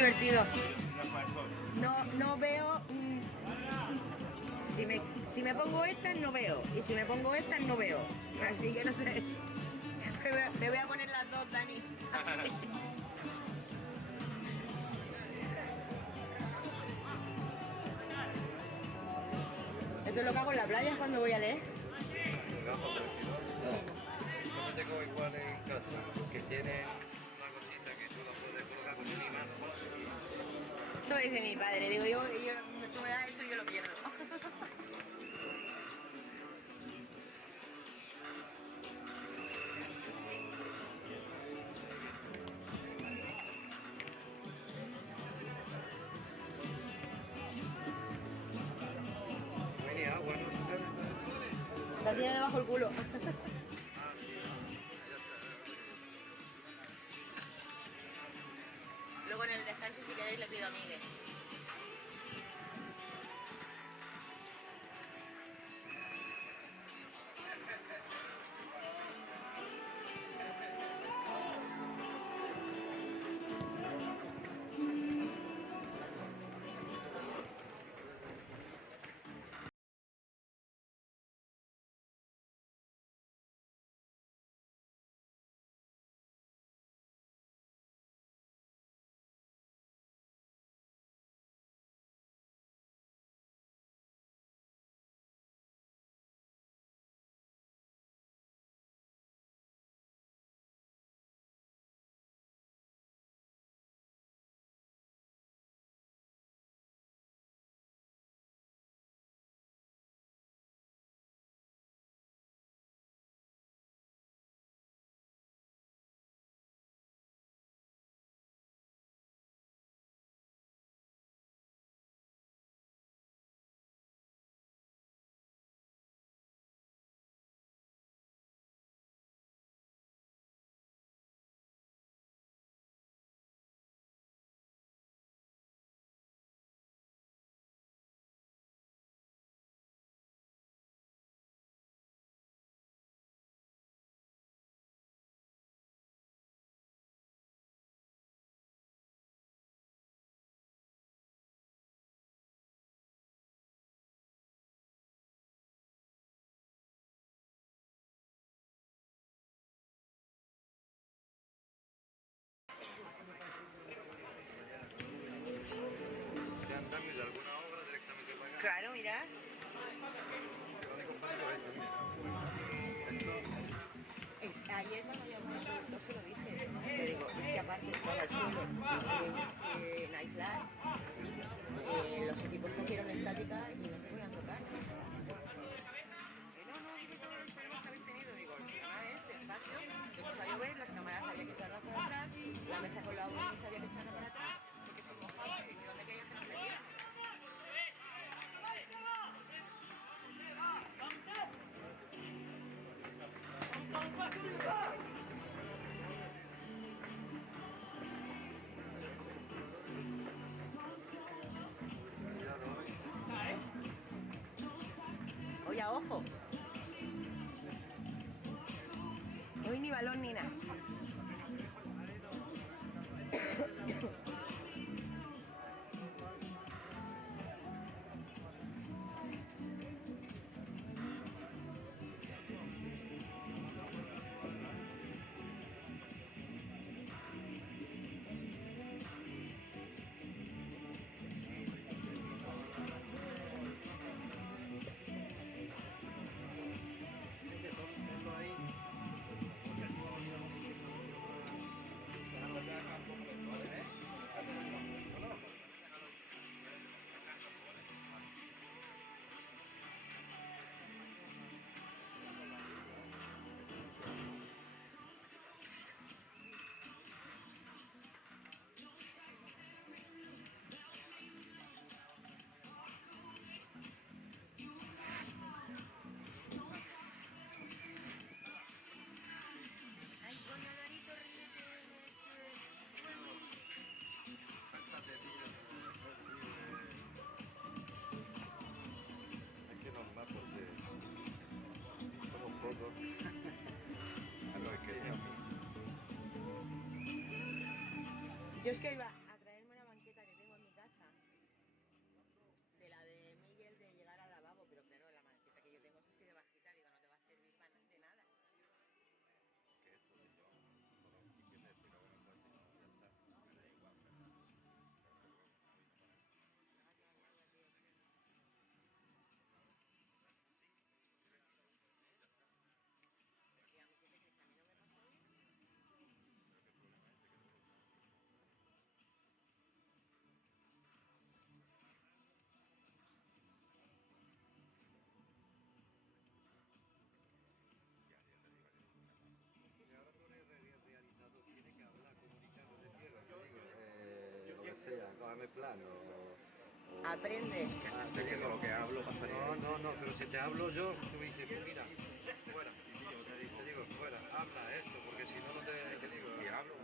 divertido. No veo... si me pongo estas no veo. Y si me pongo estas no veo. Así que no sé. Me voy a poner las dos, Dani. Esto es lo que hago en la playa cuando voy a leer. Yo me tengo igual en casa, que tienen una cosita que tú la puedes colocar con un imán. Eso dice mi padre. Digo, tú me das eso y yo lo pierdo. No hay ni agua, ¿no? La tiene debajo el culo. Ah, sí, ya está. Luego en el descanso, si queréis, le pido a Miguel. ¿Te han dado de alguna obra directamente para acá? Claro, mira. Lo único malo es eso, mira. Ayer cuando llamé al productor se lo dije. Le digo, es que aparte estaba el suelo en aislar, los equipos cogieron estática y no se podían tocar. No, dime todo los problemas que habéis tenido. Digo, el problema es despacio, que empezó a llover, las cámaras había que echarlas para atrás, la mesa con la mesa había que echarla para atrás, porque se mojaba y dónde querías que nos metiéramos. Oye, ojo. Hoy ni balón ni nada. Es que normal porque somos pocos. A lo que yo. Yo es que iba a traerme una banqueta. plan Aprende. Es que con lo que hablo pasaría. no, pero si te hablo yo, tú dices, mira, fuera. Te digo, fuera, habla esto, porque si no, no te digo. Si hablo,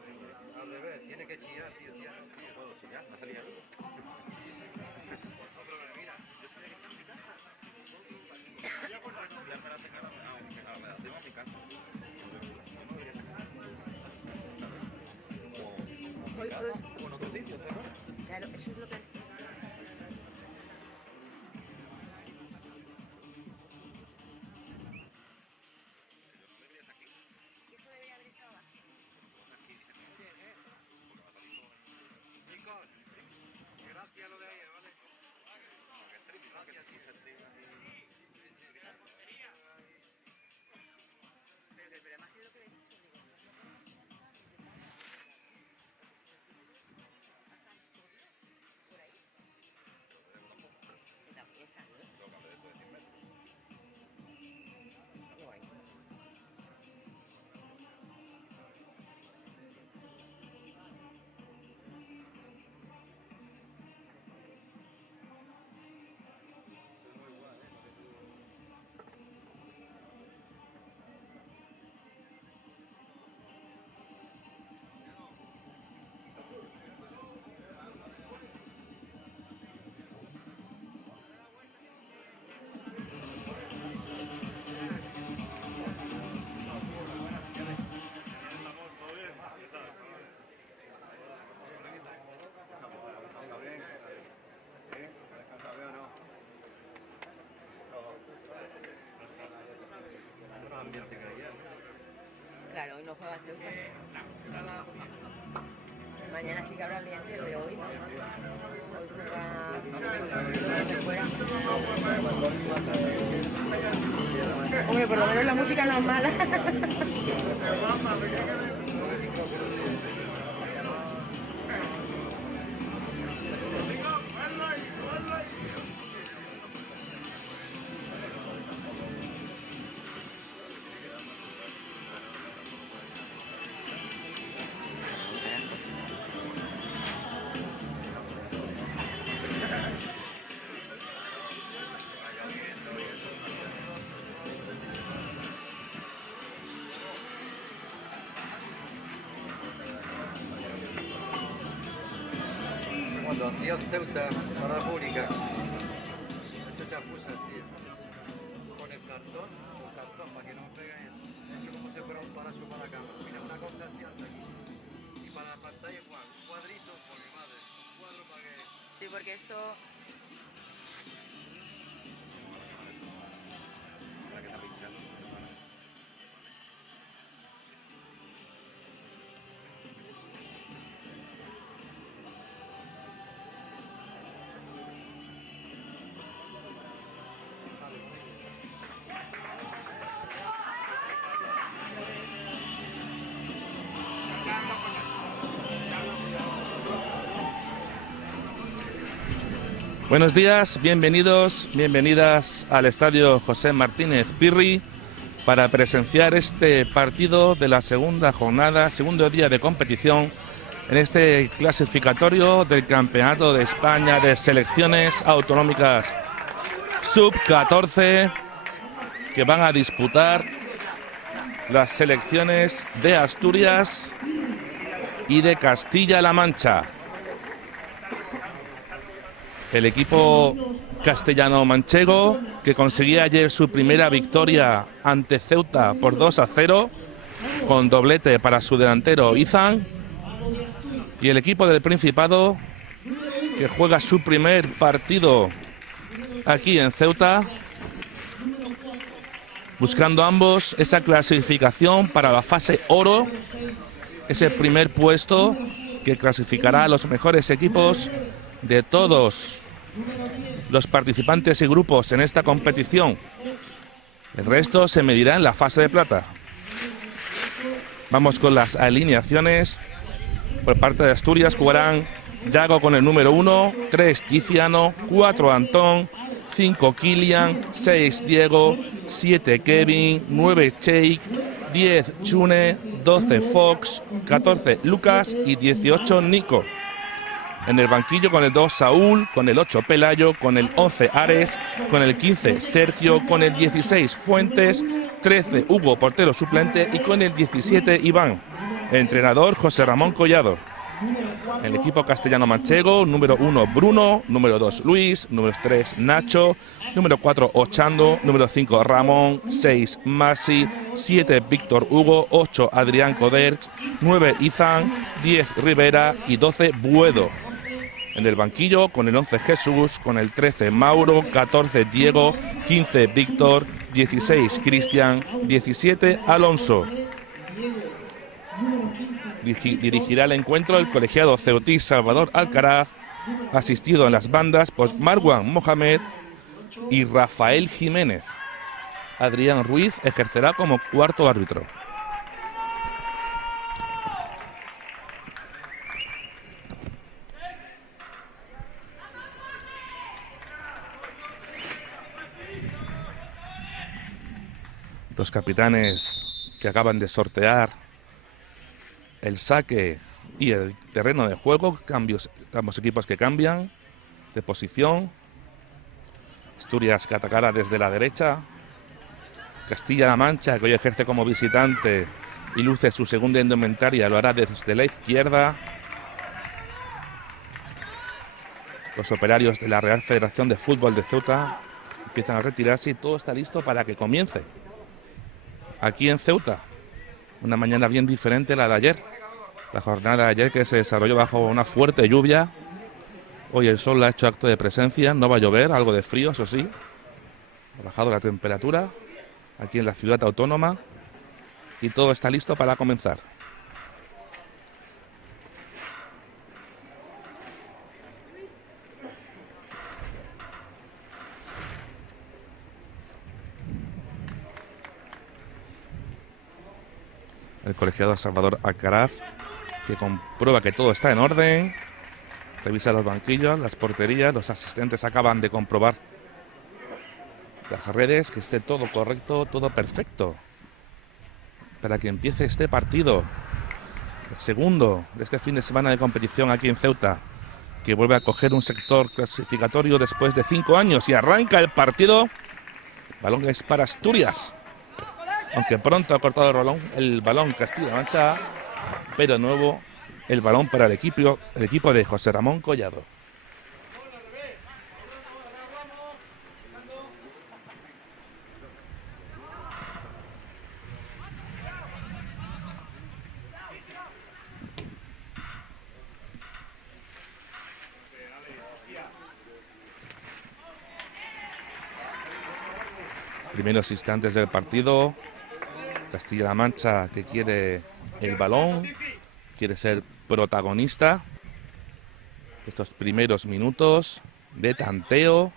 Al revés, tiene que chillar, tío, tío. puedo chillar, no salía algo. No, pero mira, yo estoy aquí en mi casa. Ya espérate que ahora me da tengo mi casa. Hoy, Como en otro sitio, ¿no? claro, eso es lo que... Chicos, gracias lo de ayer, ¿vale? Gracias, chicos. Pero que el problema es lo que le he dicho, digo, por ahí. Y también esa, ¿no? Qué guay. Bueno, ambiente que hay ya. Claro, hoy no juega Ceuta. Mañana sí que habrá ambiente, pero hoy no. Hoy juega de fuera. Hombre, por lo menos la música no es mala. Cuando hacía Ceuta para pública, esto se acusa, tío. Con el cartón para que no peguen eso. Es que como si fuera un parazo para la cámara. Mira, una cosa así hasta aquí. Y para la pantalla igual, un cuadrito, por mi madre. Un cuadro para que... Sí, porque esto... Para que está pinchando. Buenos días, bienvenidos, bienvenidas al Estadio José Martínez Pirri para presenciar este partido de la segunda jornada, segundo día de competición en este clasificatorio del Campeonato de España de Selecciones Autonómicas Sub-14 que van a disputar las selecciones de Asturias y de Castilla-La Mancha. El equipo castellano-manchego, que conseguía ayer su primera victoria ante Ceuta por 2-0, con doblete para su delantero Izan. Y el equipo del Principado, que juega su primer partido aquí en Ceuta, buscando ambos esa clasificación para la fase oro, ese primer puesto que clasificará a los mejores equipos de todos los participantes y grupos en esta competición. El resto se medirá en la fase de plata. Vamos con las alineaciones. Por parte de Asturias jugarán Yago con el número 1, 3 Tiziano, 4 Antón, 5 Kilian, 6 Diego, 7 Kevin, 9 Cheik, 10 Chune, 12 Fox, 14 Lucas y 18 Nico. En el banquillo con el 2 Saúl, con el 8 Pelayo, con el 11 Ares, con el 15 Sergio, con el 16 Fuentes, 13 Hugo, portero suplente, y con el 17 Iván. Entrenador José Ramón Collado. El equipo castellano-manchego, número 1 Bruno, número 2 Luis, número 3 Nacho, número 4 Ochando, número 5 Ramón, 6 Masi, 7 Víctor Hugo, 8 Adrián Coderch, 9 Izan, 10 Rivera y 12 Buedo. En el banquillo con el 11 Jesús, con el 13 Mauro, 14 Diego, 15 Víctor, 16 Cristian, 17 Alonso. Dirigirá el encuentro el colegiado ceutí Salvador Alcaraz, asistido en las bandas por Marwan Mohamed y Rafael Jiménez. Adrián Ruiz ejercerá como cuarto árbitro. Los capitanes que acaban de sortear el saque y el terreno de juego, ambos equipos que cambian de posición. Asturias que atacará desde la derecha. Castilla-La Mancha, que hoy ejerce como visitante y luce su segunda indumentaria, lo hará desde la izquierda. Los operarios de la Real Federación de Fútbol de Ceuta empiezan a retirarse y todo está listo para que comience. Aquí en Ceuta, una mañana bien diferente a la de ayer. La jornada de ayer que se desarrolló bajo una fuerte lluvia. Hoy el sol ha hecho acto de presencia, no va a llover, algo de frío, eso sí. Ha bajado la temperatura aquí en la ciudad autónoma y todo está listo para comenzar. El colegiado Salvador Alcaraz, que comprueba que todo está en orden, revisa los banquillos, las porterías, los asistentes acaban de comprobar las redes, que esté todo correcto, todo perfecto, para que empiece este partido, el segundo de este fin de semana de competición aquí en Ceuta, que vuelve a coger un sector clasificatorio después de 5 años y arranca el partido. El balón es para Asturias. Aunque pronto ha cortado el balón Castilla-La Mancha, pero de nuevo el balón para el equipo de José Ramón Collado. Primeros instantes del partido. Castilla-La Mancha que quiere el balón, quiere ser protagonista. Estos primeros minutos de tanteo,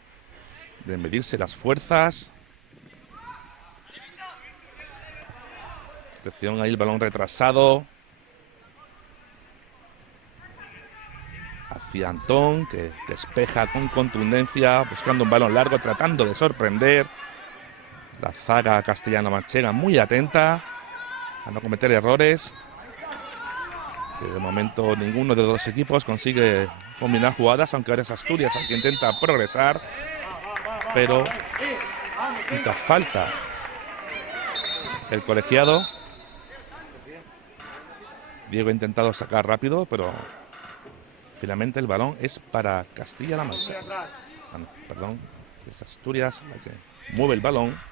de medirse las fuerzas. Atención ahí el balón retrasado. Hacia Antón, que despeja con contundencia, buscando un balón largo, tratando de sorprender. La zaga castellano-manchega muy atenta a no cometer errores. Que de momento ninguno de los dos equipos consigue combinar jugadas, aunque ahora es Asturias el que intenta progresar. Pero quita falta el colegiado. Diego ha intentado sacar rápido, pero finalmente el balón es para Castilla-La Mancha. Perdón, es Asturias la que mueve el balón.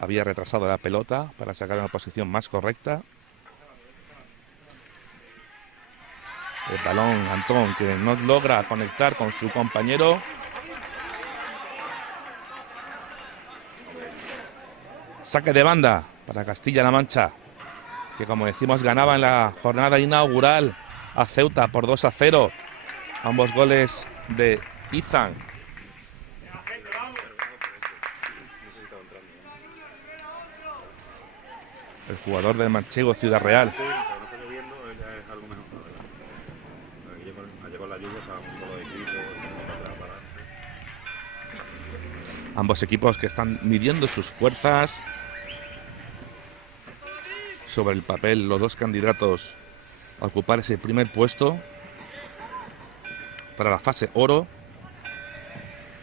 Había retrasado la pelota para sacar una posición más correcta. El balón, Antón, que no logra conectar con su compañero. Saque de banda para Castilla-La Mancha, que como decimos ganaba en la jornada inaugural a Ceuta por 2-0. Ambos goles de Izan. El jugador del manchego Ciudad Real. Ambos equipos que están midiendo sus fuerzas. Sobre el papel, los dos candidatos a ocupar ese primer puesto. para la fase oro.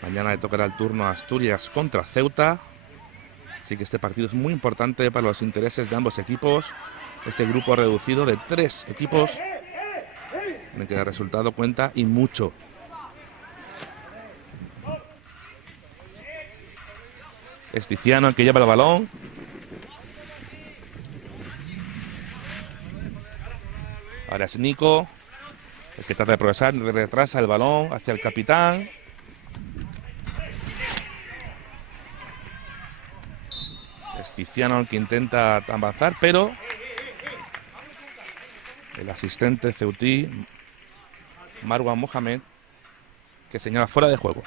Mañana le tocará el turno a Asturias contra Ceuta. Así que este partido es muy importante para los intereses de ambos equipos. Este grupo reducido de 3 equipos, en el que el resultado cuenta y mucho. Esticiano el que lleva el balón. Ahora es Nico el que trata de progresar, retrasa el balón hacia el capitán. Esticiano el que intenta avanzar, pero el asistente ceutí, Marwan Mohamed, que señala fuera de juego.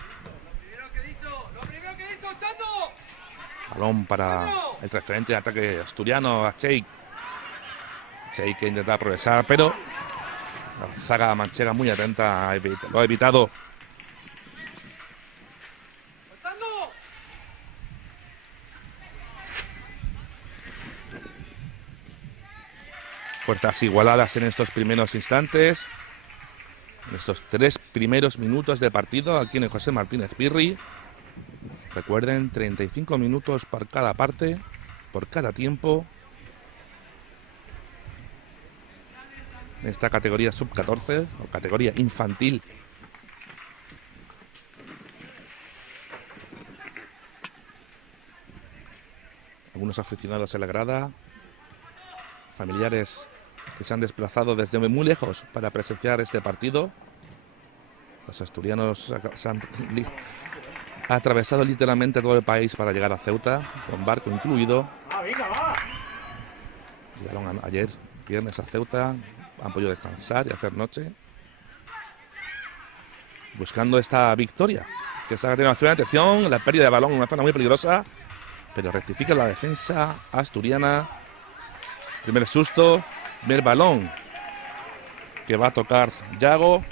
Balón para el referente de ataque asturiano, a Cheik. Cheik que intenta progresar, pero la zaga manchega muy atenta, lo ha evitado. Fuerzas igualadas en estos primeros instantes, en estos 3 primeros minutos de partido aquí en el José Martínez Pirri. Recuerden, 35 minutos por cada parte, por cada tiempo. En esta categoría sub-14 o categoría infantil. Algunos aficionados en la grada, familiares que se han desplazado desde muy lejos para presenciar este partido. Los asturianos se han atravesado literalmente todo el país para llegar a Ceuta, con barco incluido. Llegaron ayer, viernes, a Ceuta, han podido descansar y hacer noche, buscando esta victoria, que es a continuación. Atención, la pérdida de balón en una zona muy peligrosa, pero rectifica la defensa asturiana. Primer susto, primer balón que va a tocar Yago,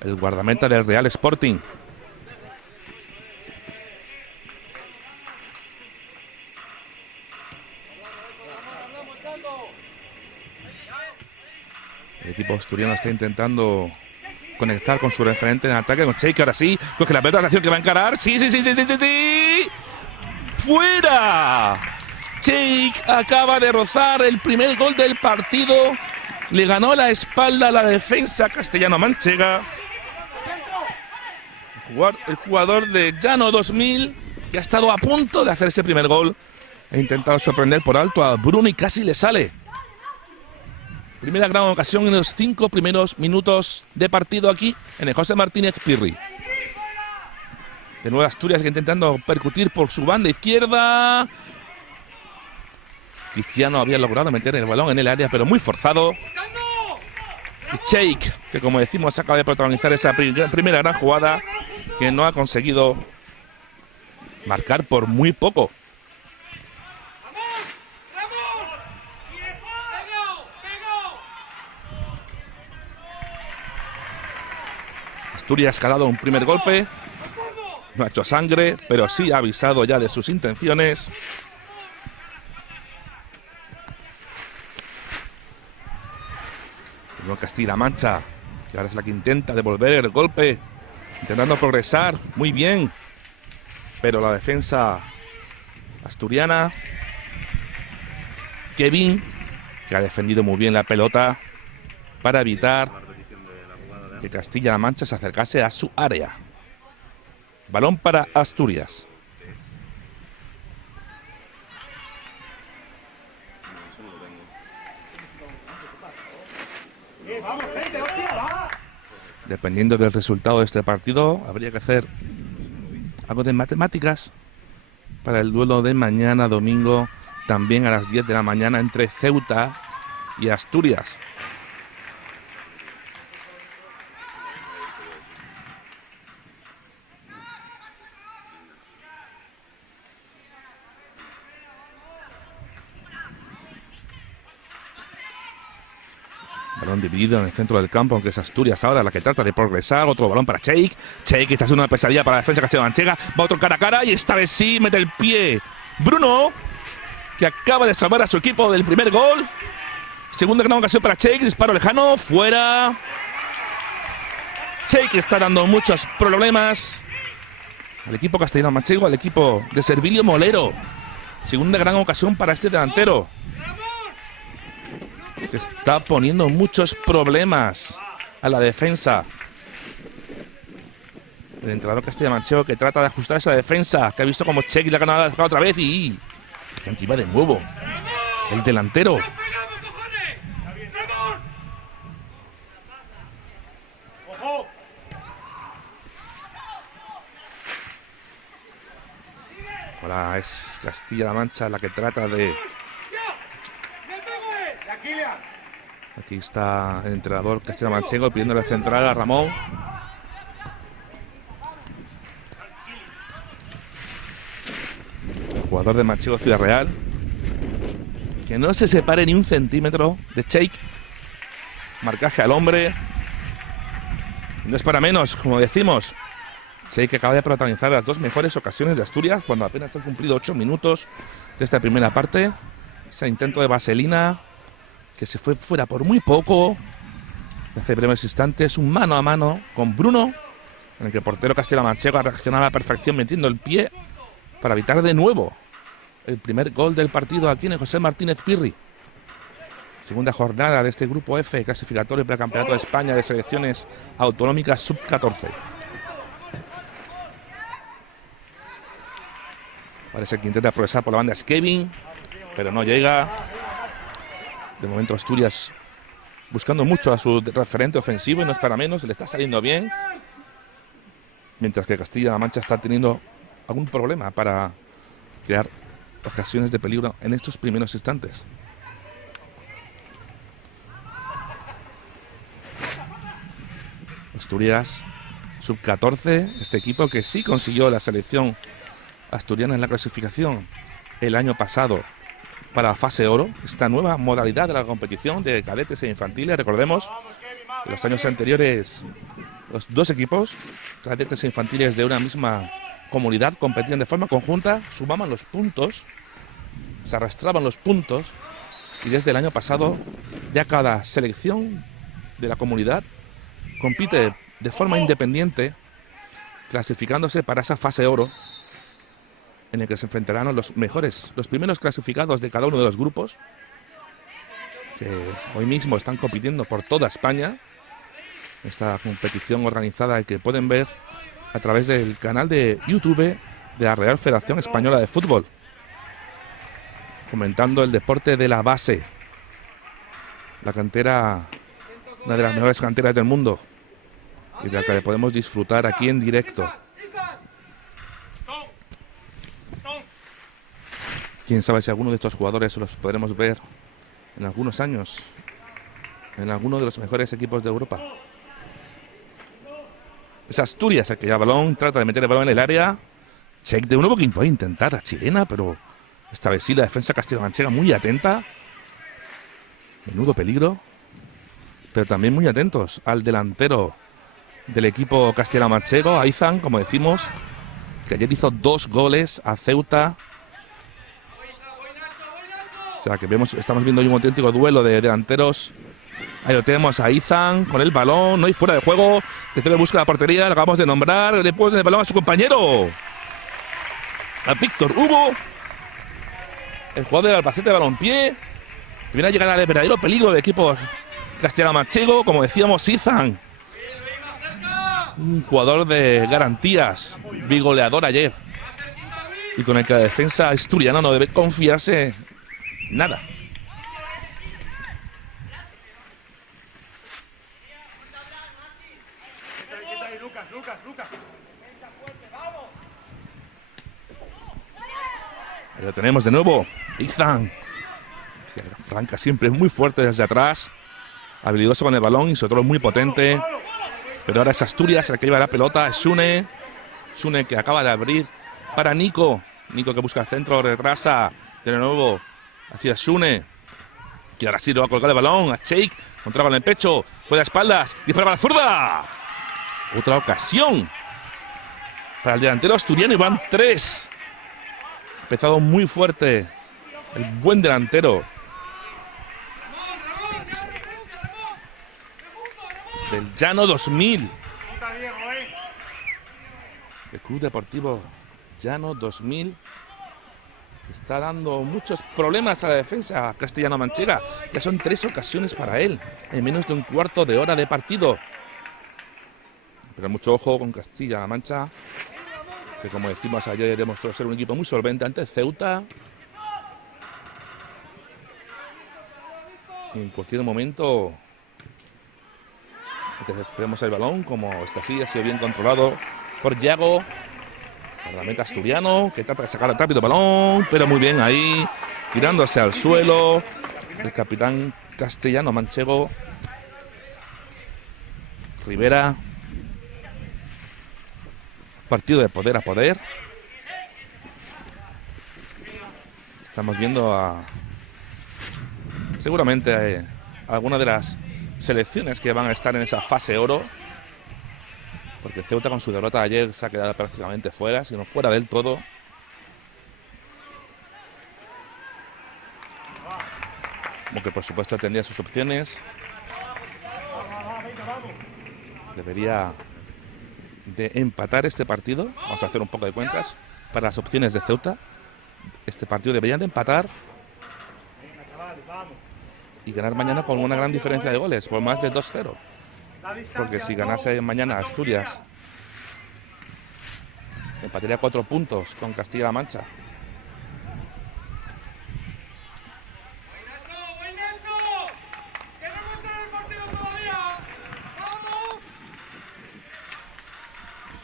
el guardameta del Real Sporting. El equipo asturiano está intentando conectar con su referente en ataque, con Cheik. Ahora sí, coge la pelota, atención que va a encarar. Sí. ¡Fuera! Cheik acaba de rozar el primer gol del partido. Le ganó la espalda a la defensa castellano-manchega. El jugador de Llano 2000, que ha estado a punto de hacer ese primer gol. Ha intentado sorprender por alto a Bruno y casi le sale. Primera gran ocasión en los 5 primeros minutos de partido aquí en el José Martínez Pirri. De nuevo Asturias intentando percutir por su banda izquierda. Tiziano había logrado meter el balón en el área, pero muy forzado. Y Cheik, que como decimos acaba de protagonizar esa primera gran jugada, que no ha conseguido marcar por muy poco. Asturias ha dado un primer golpe, no ha hecho sangre, pero sí ha avisado ya de sus intenciones. Castilla-La Mancha, que ahora es la que intenta devolver el golpe, intentando progresar muy bien, pero la defensa asturiana, Kevin, que ha defendido muy bien la pelota para evitar que Castilla-La Mancha se acercase a su área. Balón para Asturias. Dependiendo del resultado de este partido, habría que hacer algo de matemáticas para el duelo de mañana domingo, también a las 10 de la mañana, entre Ceuta y Asturias. Balón dividido en el centro del campo, aunque es Asturias ahora la que trata de progresar. Otro balón para Cheik. Cheik está haciendo una pesadilla para la defensa castellano-manchega. Va otro cara a cara y esta vez sí mete el pie. Bruno, que acaba de salvar a su equipo del primer gol. Segunda gran ocasión para Cheik. Disparo lejano. Fuera. Cheik está dando muchos problemas al equipo castellano-manchego, al equipo de Servilio Molero. Segunda gran ocasión para este delantero, que está poniendo muchos problemas a la defensa. El entrenador castellano-manchego que trata de ajustar esa defensa, que ha visto como Cheik le ha ganado otra vez y aquí va de nuevo el delantero. Ahora es Castilla-La Mancha la que trata de... Aquí está el entrenador castellano-manchego pidiéndole central a Ramón. El jugador de Manchego Ciudad Real. Que no se separe ni un centímetro de Cheik. Marcaje al hombre. No es para menos, como decimos. Cheik acaba de protagonizar las dos mejores ocasiones de Asturias cuando apenas han cumplido 8 minutos de esta primera parte. Ese intento de vaselina que se fue fuera por muy poco. Hace breves instantes un mano a mano con Bruno, en el que el portero castellano-manchego ha reaccionado a la perfección metiendo el pie para evitar de nuevo el primer gol del partido aquí en el José Martínez Pirri. Segunda jornada de este grupo F, clasificatorio para el Campeonato de España de Selecciones Autonómicas Sub-14. Parece que intenta progresar por la banda es Kevin, pero no llega. De momento Asturias buscando mucho a su referente ofensivo y no es para menos, le está saliendo bien. Mientras que Castilla-La Mancha está teniendo algún problema para crear ocasiones de peligro en estos primeros instantes. Asturias Sub-14, este equipo que sí consiguió la selección asturiana en la clasificación el año pasado para la fase oro, esta nueva modalidad de la competición de cadetes e infantiles. Recordemos, en los años anteriores los dos equipos, cadetes e infantiles de una misma comunidad, competían de forma conjunta, sumaban los puntos, se arrastraban los puntos y desde el año pasado ya cada selección de la comunidad compite de forma independiente, clasificándose para esa fase oro, en el que se enfrentarán los primeros clasificados de cada uno de los grupos, que hoy mismo están compitiendo por toda España. Esta competición organizada y que pueden ver a través del canal de YouTube de la Real Federación Española de Fútbol, fomentando el deporte de la base, la cantera, una de las mejores canteras del mundo y de la que podemos disfrutar aquí en directo. Quién sabe si alguno de estos jugadores los podremos ver en algunos años en alguno de los mejores equipos de Europa. Es Asturias el que lleva balón, trata de meter el balón en el área. Cheik de nuevo que puede intentar a chilena, pero esta vez sí la defensa castellano-manchega muy atenta. Menudo peligro, pero también muy atentos al delantero del equipo castellano-manchego, a Izan, como decimos, que ayer hizo 2 goles a Ceuta. O sea que estamos viendo hoy un auténtico duelo de delanteros. Ahí lo tenemos a Izan con el balón, no hay fuera de juego. Tercero busca la portería, lo acabamos de nombrar. Le pone el balón a su compañero, a Víctor Hugo, el jugador del Albacete de Balompié. Viene a llegar al verdadero peligro del equipo castellano-manchego, como decíamos, Izan. Un jugador de garantías, bigoleador ayer, y con el que la defensa asturiana no debe confiarse nada. Ahí lo tenemos de nuevo, Izan, que arranca siempre muy fuerte desde atrás, habilidoso con el balón y sobre todo muy potente. Pero ahora es Asturias el que lleva la pelota, es Sune que acaba de abrir para Nico que busca el centro, retrasa de nuevo hacia Sune, que ahora sí lo va a colgar el balón a Cheik, controla con el pecho, puede a espaldas, dispara para la zurda. Otra ocasión para el delantero asturiano, y van 3. Ha empezado muy fuerte el buen delantero del Llano 2000. El Club Deportivo Llano 2000, que está dando muchos problemas a la defensa castellano-manchega. Ya son 3 ocasiones para él en menos de un cuarto de hora de partido. Pero mucho ojo con Castilla-La Mancha, que como decimos ayer demostró ser un equipo muy solvente ante Ceuta. En cualquier momento esperemos el balón, como está así, ha sido bien controlado por Yago. Guardameta asturiano, que trata de sacar rápido el balón, pero muy bien ahí, tirándose al suelo. El capitán castellano-manchego, Rivera. Partido de poder a poder. Estamos viendo seguramente alguna de las selecciones que van a estar en esa fase oro, porque Ceuta con su derrota de ayer se ha quedado prácticamente fuera, si no fuera del todo. Aunque por supuesto tendría sus opciones. Debería de empatar este partido. Vamos a hacer un poco de cuentas para las opciones de Ceuta. Este partido deberían de empatar y ganar mañana con una gran diferencia de goles, por más de 2-0. Porque si ganase mañana Asturias, empataría 4 puntos con Castilla-La Mancha.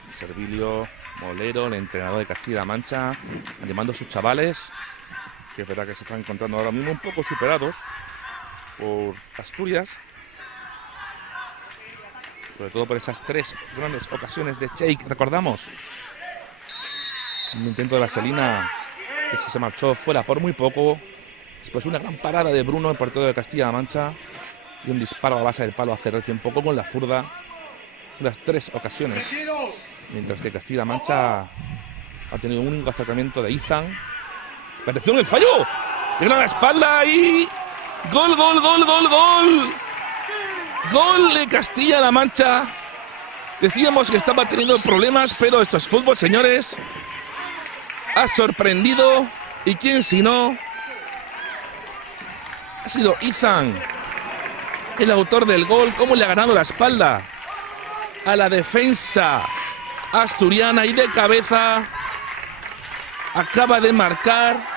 Servilio, Molero, el entrenador de Castilla-La Mancha, animando a sus chavales, que es verdad que se están encontrando ahora mismo un poco superados por Asturias, sobre todo por esas 3 grandes ocasiones de Cheik. Recordamos un intento de la Selina que se marchó fuera por muy poco, después una gran parada de Bruno, el portero de Castilla-La Mancha, y un disparo a base del palo a Cerrecia un poco con la zurda. Son las 3 ocasiones, mientras que Castilla-La Mancha ha tenido un único acercamiento de Izan. Atención, el fallo, tiene la espalda y gol, gol, gol, gol, gol. Gol de Castilla-La Mancha. Decíamos que estaba teniendo problemas, pero esto es fútbol, señores. Ha sorprendido, y quién si no, ha sido Izan, el autor del gol. Cómo le ha ganado la espalda a la defensa asturiana, y de cabeza acaba de marcar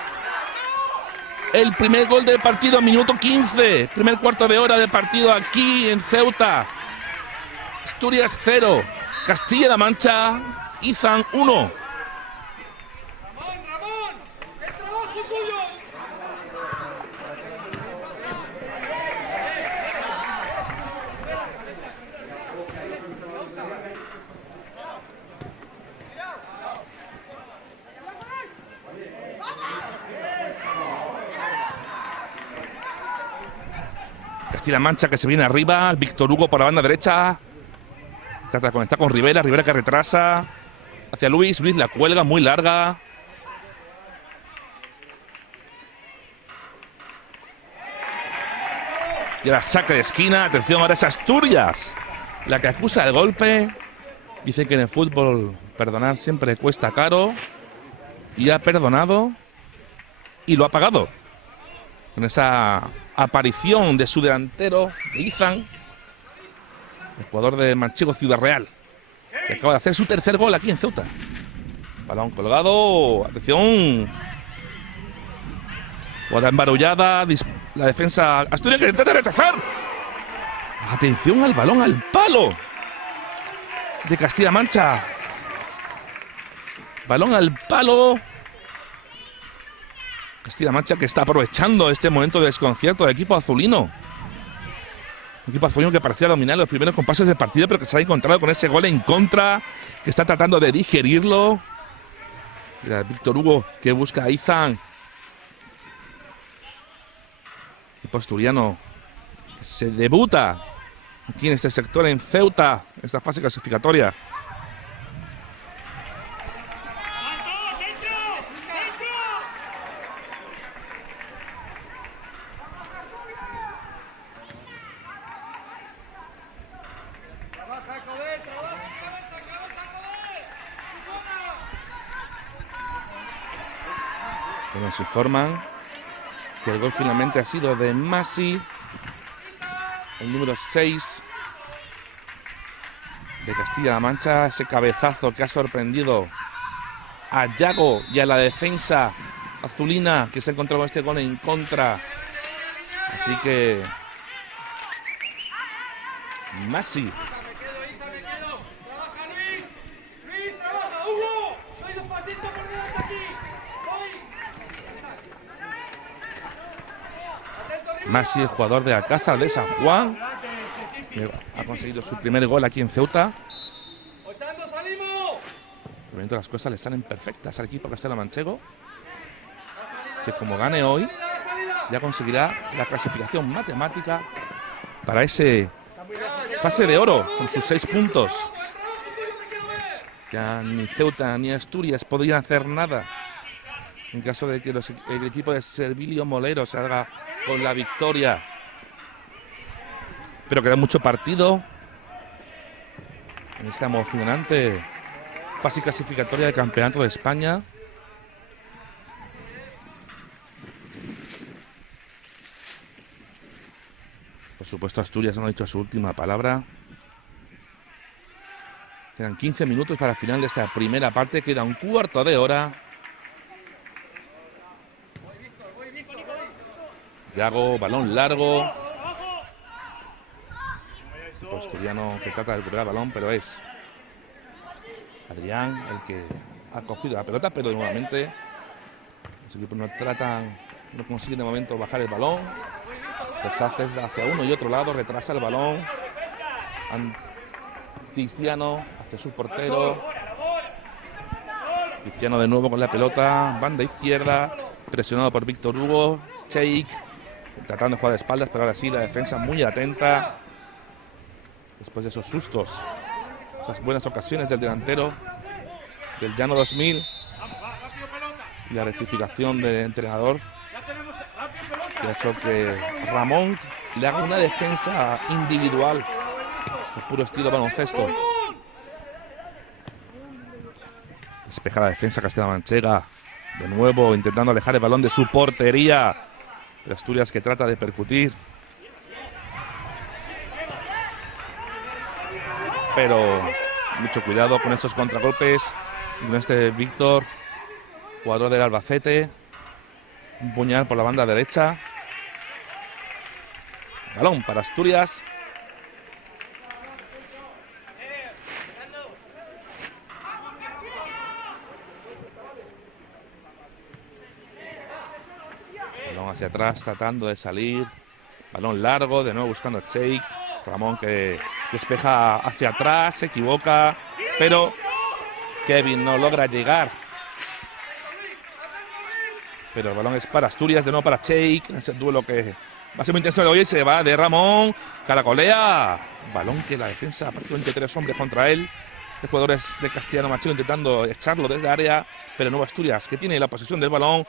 el primer gol del partido, minuto 15, primer cuarto de hora de partido aquí en Ceuta. Asturias 0, Castilla-La Mancha, Izan 1. Castilla-La Mancha que se viene arriba, Víctor Hugo por la banda derecha, trata de conectar con Rivera, Rivera que retrasa hacia Luis, Luis la cuelga muy larga. Y ahora saque de esquina, atención, ahora es Asturias la que acusa el golpe. Dice que en el fútbol perdonar siempre cuesta caro, y ha perdonado y lo ha pagado con esa aparición de su delantero, de Izan, el jugador de Manchego Ciudad Real, que acaba de hacer su tercer gol aquí en Ceuta. Balón colgado, atención, jugada embarullada, la defensa asturiana que intenta rechazar. Atención al balón, al palo de Castilla-La Mancha. Balón al palo. Castilla-La Mancha que está aprovechando este momento de desconcierto del equipo azulino. Un equipo azulino que parecía dominar los primeros compases del partido, pero que se ha encontrado con ese gol en contra, que está tratando de digerirlo. Mira, Víctor Hugo que busca a Izan. Equipo asturiano que se debuta aquí en este sector en Ceuta, esta fase clasificatoria. Y nos informan que el gol finalmente ha sido de Masi, el número 6 de Castilla-La Mancha. Ese cabezazo que ha sorprendido a Yago y a la defensa azulina, que se ha encontrado con este gol en contra. Así que Masi. Masi, el jugador de Alcázar de San Juan, que ha conseguido su primer gol aquí en Ceuta. De momento las cosas le salen perfectas al equipo castellano-manchego, que como gane hoy ya conseguirá la clasificación matemática para ese fase de oro con sus 6 puntos. Ya ni Ceuta ni Asturias podrían hacer nada en caso de que el equipo de Servilio Molero se haga con la victoria. Pero queda mucho partido en esta emocionante fase clasificatoria del Campeonato de España. Por supuesto, Asturias no ha dicho su última palabra. Quedan 15 minutos para el final de esta primera parte. Queda un cuarto de hora. Yago, balón largo. Asturiano que trata de recuperar el balón, pero es Adrián el que ha cogido la pelota, pero nuevamente los equipos no consiguen de momento bajar el balón. Rechaces hacia uno y otro lado, retrasa el balón. Tiziano hacia su portero. Tiziano de nuevo con la pelota, banda izquierda, presionado por Víctor Hugo. Cheik tratando de jugar de espaldas, pero ahora sí la defensa muy atenta. Después de esos sustos, esas buenas ocasiones del delantero del Llano 2000 y la rectificación del entrenador, que ha hecho que Ramón le haga una defensa individual de puro estilo baloncesto. Despeja la defensa castellano-manchega, de nuevo intentando alejar el balón de su portería. Pero Asturias que trata de percutir, pero mucho cuidado con estos contragolpes. Con este Víctor, jugador del Albacete, un puñal por la banda derecha. Balón para Asturias. Balón hacia atrás tratando de salir. Balón largo, de nuevo buscando a Cheik. Ramón que despeja hacia atrás, se equivoca, pero Kevin no logra llegar. Pero el balón es para Asturias, de nuevo para Cheik. Ese duelo que va a ser muy intenso de hoy. Se va de Ramón, caracolea. Balón que la defensa, prácticamente 3 hombres contra él. Este jugador es de Castellano-Manchego intentando echarlo desde el área, pero nuevo Asturias que tiene la posesión del balón.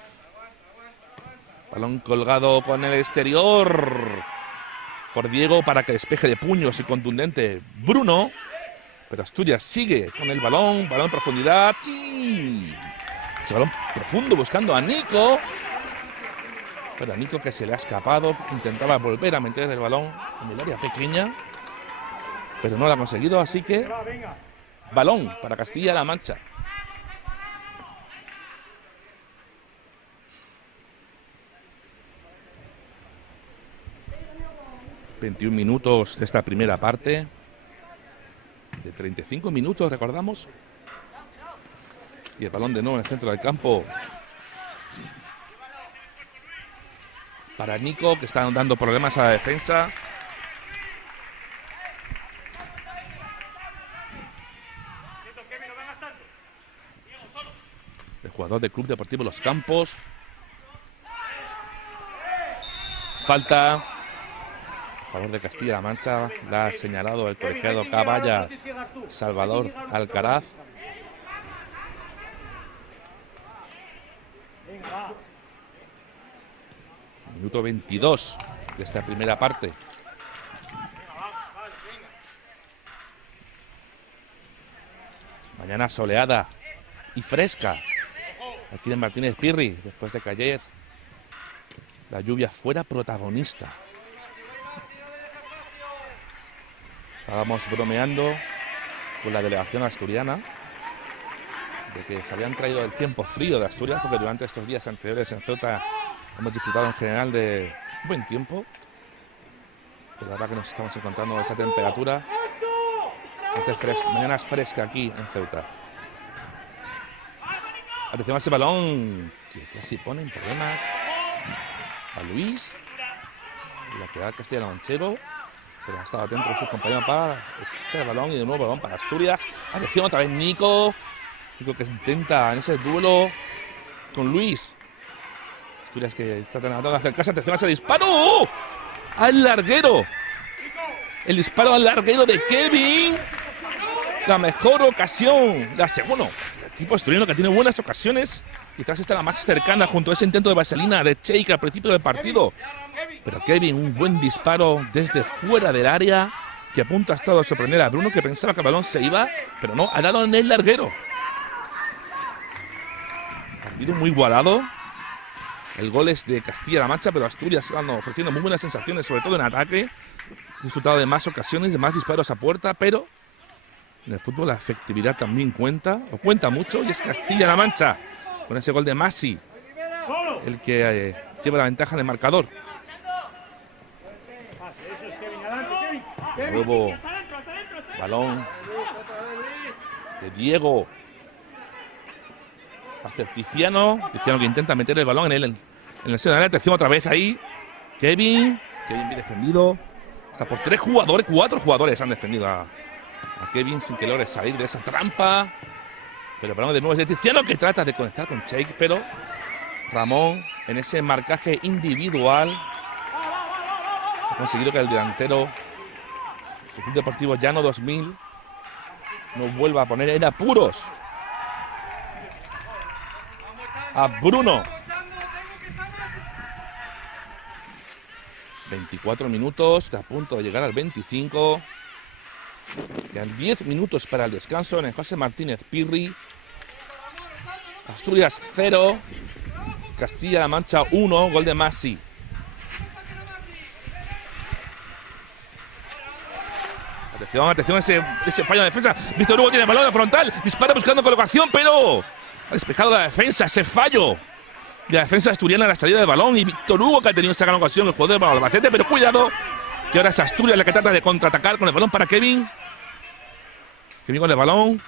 Balón colgado con el exterior por Diego para que despeje de puños y contundente Bruno. Pero Asturias sigue con el balón, balón en profundidad y ese balón profundo buscando a Nico. Pero a Nico que se le ha escapado, intentaba volver a meter el balón en el área pequeña, pero no lo ha conseguido, así que balón para Castilla-La Mancha. ...21 minutos de esta primera parte... ...de 35 minutos, recordamos... ...y el balón de nuevo en el centro del campo... ...para Nico, que está dando problemas a la defensa... ...el jugador del Club Deportivo Los Campos... ...falta... a favor de Castilla-La Mancha, la ha señalado el colegiado Caballa Salvador Alcaraz. Minuto 22 de esta primera parte. Mañana soleada y fresca aquí en Martínez Pirri, después de que ayer la lluvia fuera protagonista. Estábamos bromeando con la delegación asturiana de que se habían traído el tiempo frío de Asturias, porque durante estos días anteriores en Ceuta hemos disfrutado en general de buen tiempo. Pero la verdad que nos estamos encontrando esa temperatura. Mañana es fresca aquí en Ceuta. Atención a ese balón, que casi pone en problemas a Luis, lateral Castilla-La Manchego, pero ha estado atento a sus compañeros para echar el balón y de nuevo balón para Asturias. Atención otra vez Nico que intenta en ese duelo con Luis. Asturias que está tratando de acercarse. Atención a ese disparo al larguero. El disparo al larguero de Kevin. La mejor ocasión, la segunda. El equipo asturiano que tiene buenas ocasiones. Quizás está la más cercana junto a ese intento de vaselina de Cheik al principio del partido. Pero Kevin, un buen disparo desde fuera del área que a punto ha estado a sorprender a Bruno, que pensaba que el balón se iba, pero no, ha dado en el larguero. Partido muy igualado. El gol es de Castilla-La Mancha, pero Asturias está ofreciendo muy buenas sensaciones, sobre todo en ataque. Ha disfrutado de más ocasiones, de más disparos a puerta, pero en el fútbol la efectividad también cuenta, o cuenta mucho, y es Castilla-La Mancha, con ese gol de Masi, el que lleva la ventaja en el marcador. Nuevo balón de Diego hacia Tiziano que intenta meter el balón en el seno de la atención otra vez ahí. Kevin bien defendido. Hasta por 4 jugadores han defendido a Kevin sin que logre salir de esa trampa. Pero el balón de nuevo es de Tiziano, que trata de conectar con Cheik, pero Ramón en ese marcaje individual ha conseguido que el delantero del Club Deportivo Llano 2000 nos vuelva a poner en apuros a Bruno. 24 minutos, a punto de llegar al 25. Quedan 10 minutos para el descanso en el José Martínez Pirri. Asturias 0, Castilla-La Mancha 1, gol de Masi. Atención, ese fallo de defensa. Víctor Hugo tiene el balón de frontal, dispara buscando colocación, pero ha despejado la defensa, ese fallo de la defensa asturiana en la salida del balón. Y Víctor Hugo, que ha tenido esa gran ocasión, el jugador de Albacete, pero cuidado, que ahora es Asturias la que trata de contraatacar con el balón para Kevin. Kevin con el balón,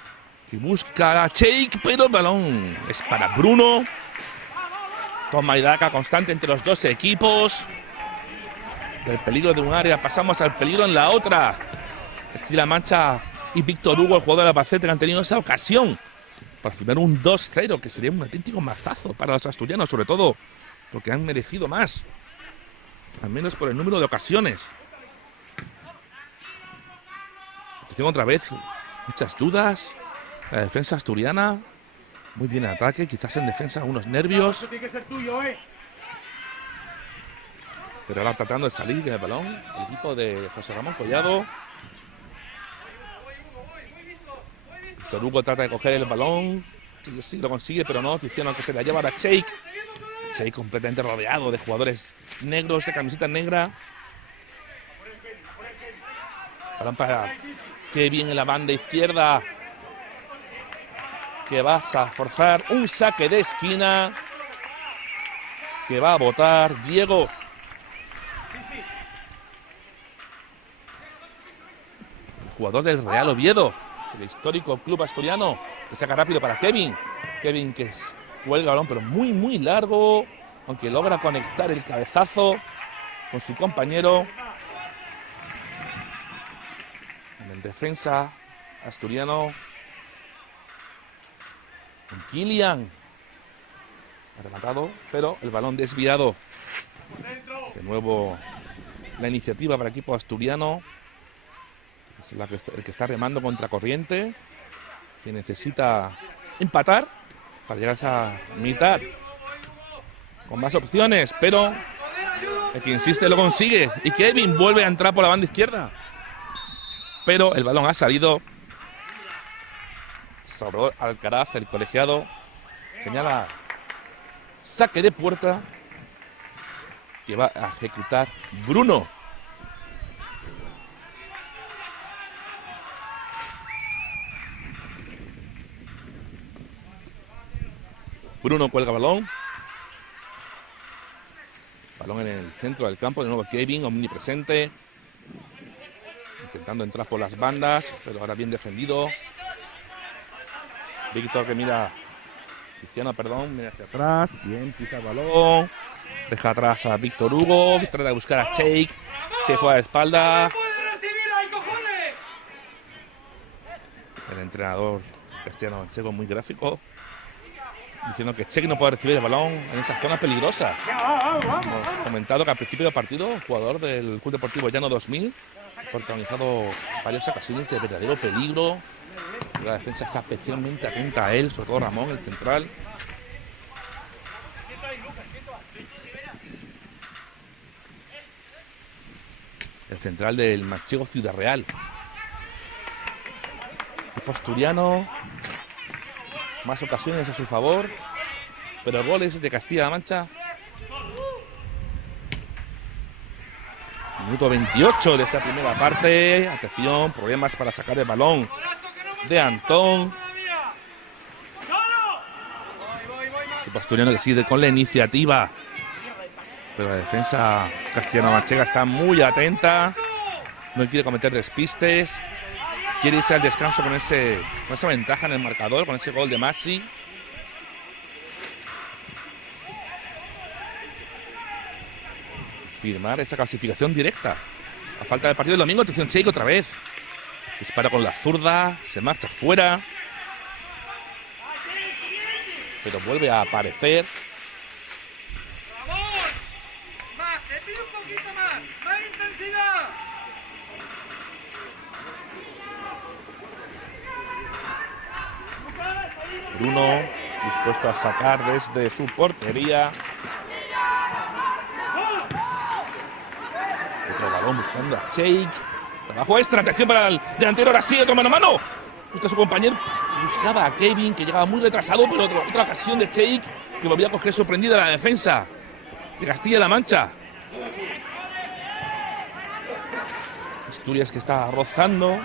que busca a Cheik, pero el balón es para Bruno. Toma y daca constante entre los dos equipos. Del peligro de un área pasamos al peligro en la otra. Castilla-La Mancha y Víctor Hugo, el jugador de Albacete, que han tenido esa ocasión para firmar un 2-0, que sería un auténtico mazazo para los asturianos, sobre todo porque han merecido más, al menos por el número de ocasiones. Atención otra vez, muchas dudas. La defensa asturiana, muy bien en ataque, quizás en defensa unos nervios. Pero ahora tratando de salir del balón el equipo de José Ramón Collado. Víctor Hugo trata de coger el balón, sí lo consigue, pero no. Tiziano que se la lleva a Cheik. Cheik completamente rodeado de jugadores negros, de camiseta negra. Balón para Kevin en la banda izquierda, que va a forzar un saque de esquina, que va a botar Diego. El jugador del Real Oviedo, el histórico club asturiano, que saca rápido para Kevin. Kevin que cuelga el balón, pero muy largo, aunque logra conectar el cabezazo con su compañero. En defensa asturiano, con Kilian. Ha rematado, pero el balón desviado. De nuevo la iniciativa para el equipo asturiano. Es el que está remando contra corriente, que necesita empatar para llegar a esa mitad con más opciones, pero el que insiste lo consigue. Y Kevin vuelve a entrar por la banda izquierda, pero el balón ha salido. Salvador Alcaraz, el colegiado, señala saque de puerta que va a ejecutar Bruno. Bruno cuelga balón. Balón en el centro del campo. De nuevo Kevin, omnipresente. Intentando entrar por las bandas, pero ahora bien defendido. Víctor que mira... Cristiano, perdón, mira hacia atrás. Bien, pisa el balón. Deja atrás a Víctor Hugo. Trata de buscar a Cheik. Cheik juega de espalda. El entrenador Cristiano Manchego muy gráfico, diciendo que Cheik no puede recibir el balón en esa zona peligrosa. Hemos comentado que al principio del partido, el jugador del Club Deportivo Llano 2000 ha protagonizado varias ocasiones de verdadero peligro. La defensa está especialmente atenta a él, sobre todo Ramón, el central. El central del Manchego Ciudad Real. Equipo asturiano, más ocasiones a su favor, pero goles de Castilla-La Mancha. Minuto 28 de esta primera parte. Atención, problemas para sacar el balón de Antón. Equipo asturiano que sigue con la iniciativa, pero la defensa castellano-manchega está muy atenta. No quiere cometer despistes. Quiere irse al descanso con esa ventaja en el marcador, con ese gol de Massi. Firmar esa clasificación directa. A falta del partido del domingo, atención, Cheik otra vez. Dispara con la zurda, se marcha fuera. Pero vuelve a aparecer. Más, te pido un poquito más intensidad. Bruno dispuesto a sacar desde su portería. Otro balón buscando a Cheik. Trabajo extra, atención para el delantero, ahora sí, otro mano a mano. Busca a su compañero, buscaba a Kevin, que llegaba muy retrasado, pero otra ocasión de Cheik, que volvía a coger sorprendida la defensa de Castilla-La Mancha. Asturias que está rozando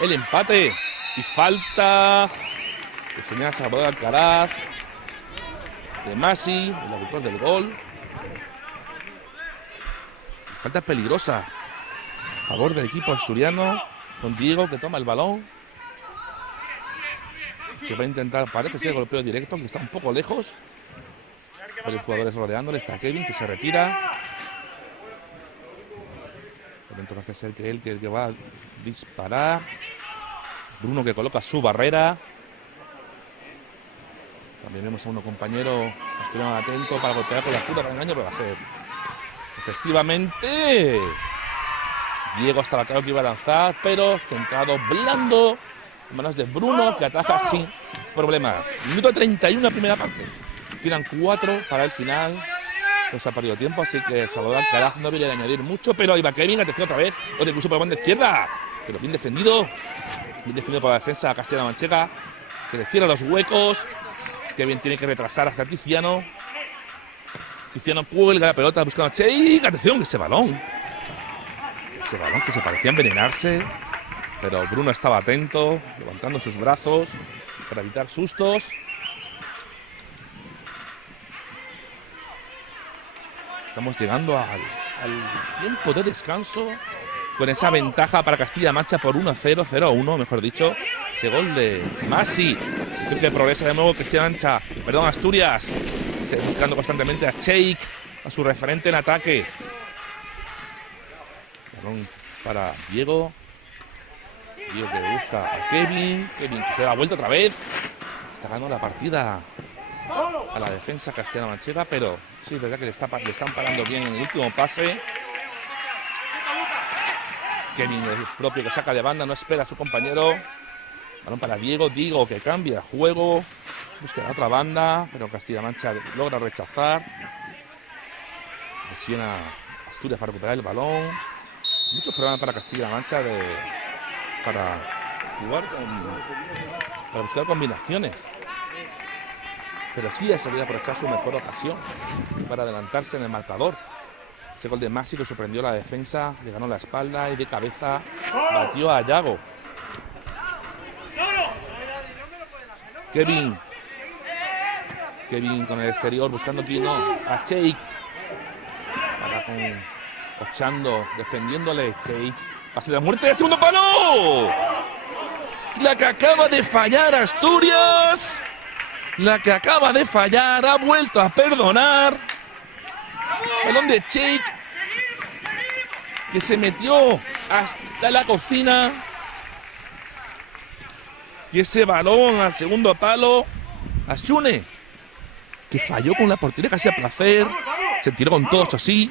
el empate. Y falta de señal Salvador Alcaraz, de Massi, el autor del gol. Falta peligrosa a favor del equipo asturiano, con Diego que toma el balón, que va a intentar, parece ser golpeo directo, que está un poco lejos. Varios jugadores rodeándole, está Kevin que se retira. Por dentro parece ser que él que va a disparar. Bruno que coloca su barrera. También vemos a uno compañero asturiano atento para golpear con la puta para el engaño, pero va a ser efectivamente Diego estaba claro que iba a lanzar, pero centrado blando en manos de Bruno, que ataca sin problemas. Minuto 31 primera parte. Quedan 4 para el final. No se ha perdido tiempo, así que Salvador Alcaraz no viene de añadir mucho, pero ahí va Kevin, atención otra vez, o de incluso por la banda izquierda, pero bien defendido por la defensa Castilla-La-Manchega, que le cierra los huecos. Kevin tiene que retrasar hacia Tiziano. Tiziano cuelga la pelota buscando a Cheik. Atención, ese balón que se parecía envenenarse, pero Bruno estaba atento, levantando sus brazos para evitar sustos. Estamos llegando al tiempo de descanso con esa ventaja para Castilla-La Mancha por 1-0, 0-1, mejor dicho. Ese gol de Massi, que progresa de nuevo Asturias, buscando constantemente a Cheik, a su referente en ataque. Balón para Diego. Diego que busca a Kevin. Kevin que se da vuelta otra vez. Está ganando la partida a la defensa castellano-manchega, pero sí es verdad que le están parando bien en el último pase. Kevin el propio que saca de banda, no espera a su compañero. Balón para Diego. Diego que cambia juego. Busca la otra banda, pero Castilla-La Mancha logra rechazar. Presiona Asturias para recuperar el balón. Muchos problemas para Castilla-La Mancha para jugar para buscar combinaciones. pero sí ha sabido aprovechar su mejor ocasión para adelantarse en el marcador. Ese gol de Masi que sorprendió la defensa, le ganó la espalda y de cabeza batió a Yago. Kevin con el exterior buscando aquí, no, a Cheik. Ahora con Ochando defendiéndole. Cheik, pase de la muerte, segundo palo. La que acaba de fallar Asturias. La que acaba de fallar ha vuelto a perdonar. Balón de Cheik, que se metió hasta la cocina. Y ese balón al segundo palo. Asune, que falló con la portería casi a placer. Se tiró con todos así.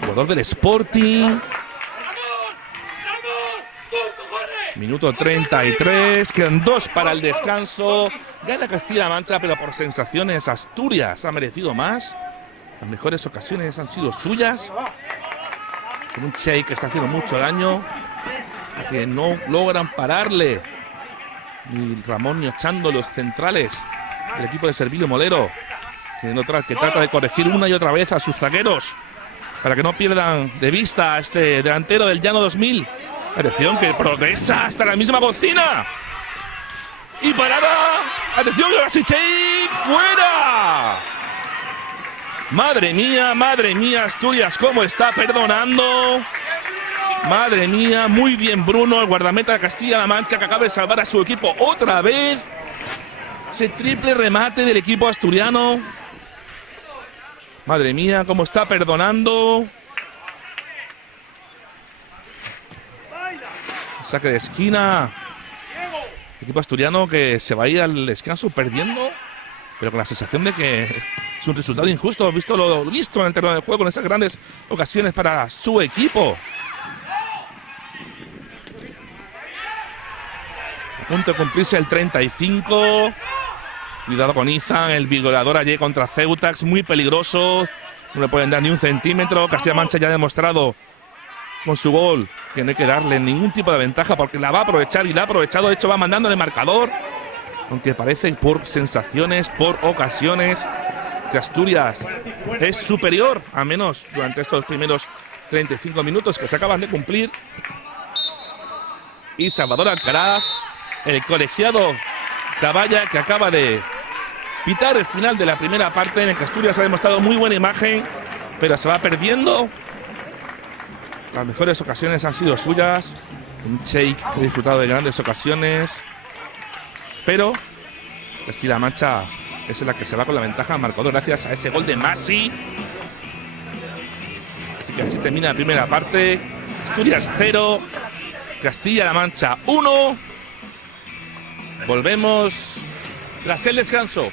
Jugador del Sporting. Minuto 33. Quedan 2 para el descanso. Gana Castilla-La Mancha, pero por sensaciones Asturias ha merecido más. Las mejores ocasiones han sido suyas. Con un Cheik que está haciendo mucho daño, que no logran pararle ni Ramón ni Ochando, los centrales del equipo de Servilio Molero, que trata de corregir una y otra vez a sus zagueros para que no pierdan de vista a este delantero del Llano 2000. Atención, que progresa hasta la misma cocina y parada. Atención, ahora sí, Cheik, fuera. Madre mía, Asturias, cómo está perdonando. Madre mía, muy bien Bruno, el guardameta de Castilla-La Mancha, que acaba de salvar a su equipo otra vez. Ese triple remate del equipo asturiano. Madre mía, cómo está perdonando. Saque de esquina. El equipo asturiano que se va a ir al descanso perdiendo, pero con la sensación de que es un resultado injusto, visto lo visto en el terreno de juego, en esas grandes ocasiones para su equipo. A punto de cumplirse el 35. Cuidado con Izan, el vigorador allí contra Ceutax, muy peligroso. No le pueden dar ni un centímetro. Castilla-La Mancha ya ha demostrado con su gol que no hay que darle ningún tipo de ventaja porque la va a aprovechar y la ha aprovechado. De hecho, va mandando en el marcador. Aunque parece por sensaciones, por ocasiones, que Asturias es superior, a menos durante estos primeros 35 minutos que se acaban de cumplir. Y Salvador Alcaraz, el colegiado Caballa, que acaba de pitar el final de la primera parte, en el que Asturias ha demostrado muy buena imagen, pero se va perdiendo. Las mejores ocasiones han sido suyas. Un Cheik que ha disfrutado de grandes ocasiones, pero Castilla-La Mancha es la que se va con la ventaja al marcador gracias a ese gol de Masi. Así que así termina la primera parte. Asturias 0, Castilla-La Mancha 1. Volvemos tras el descanso.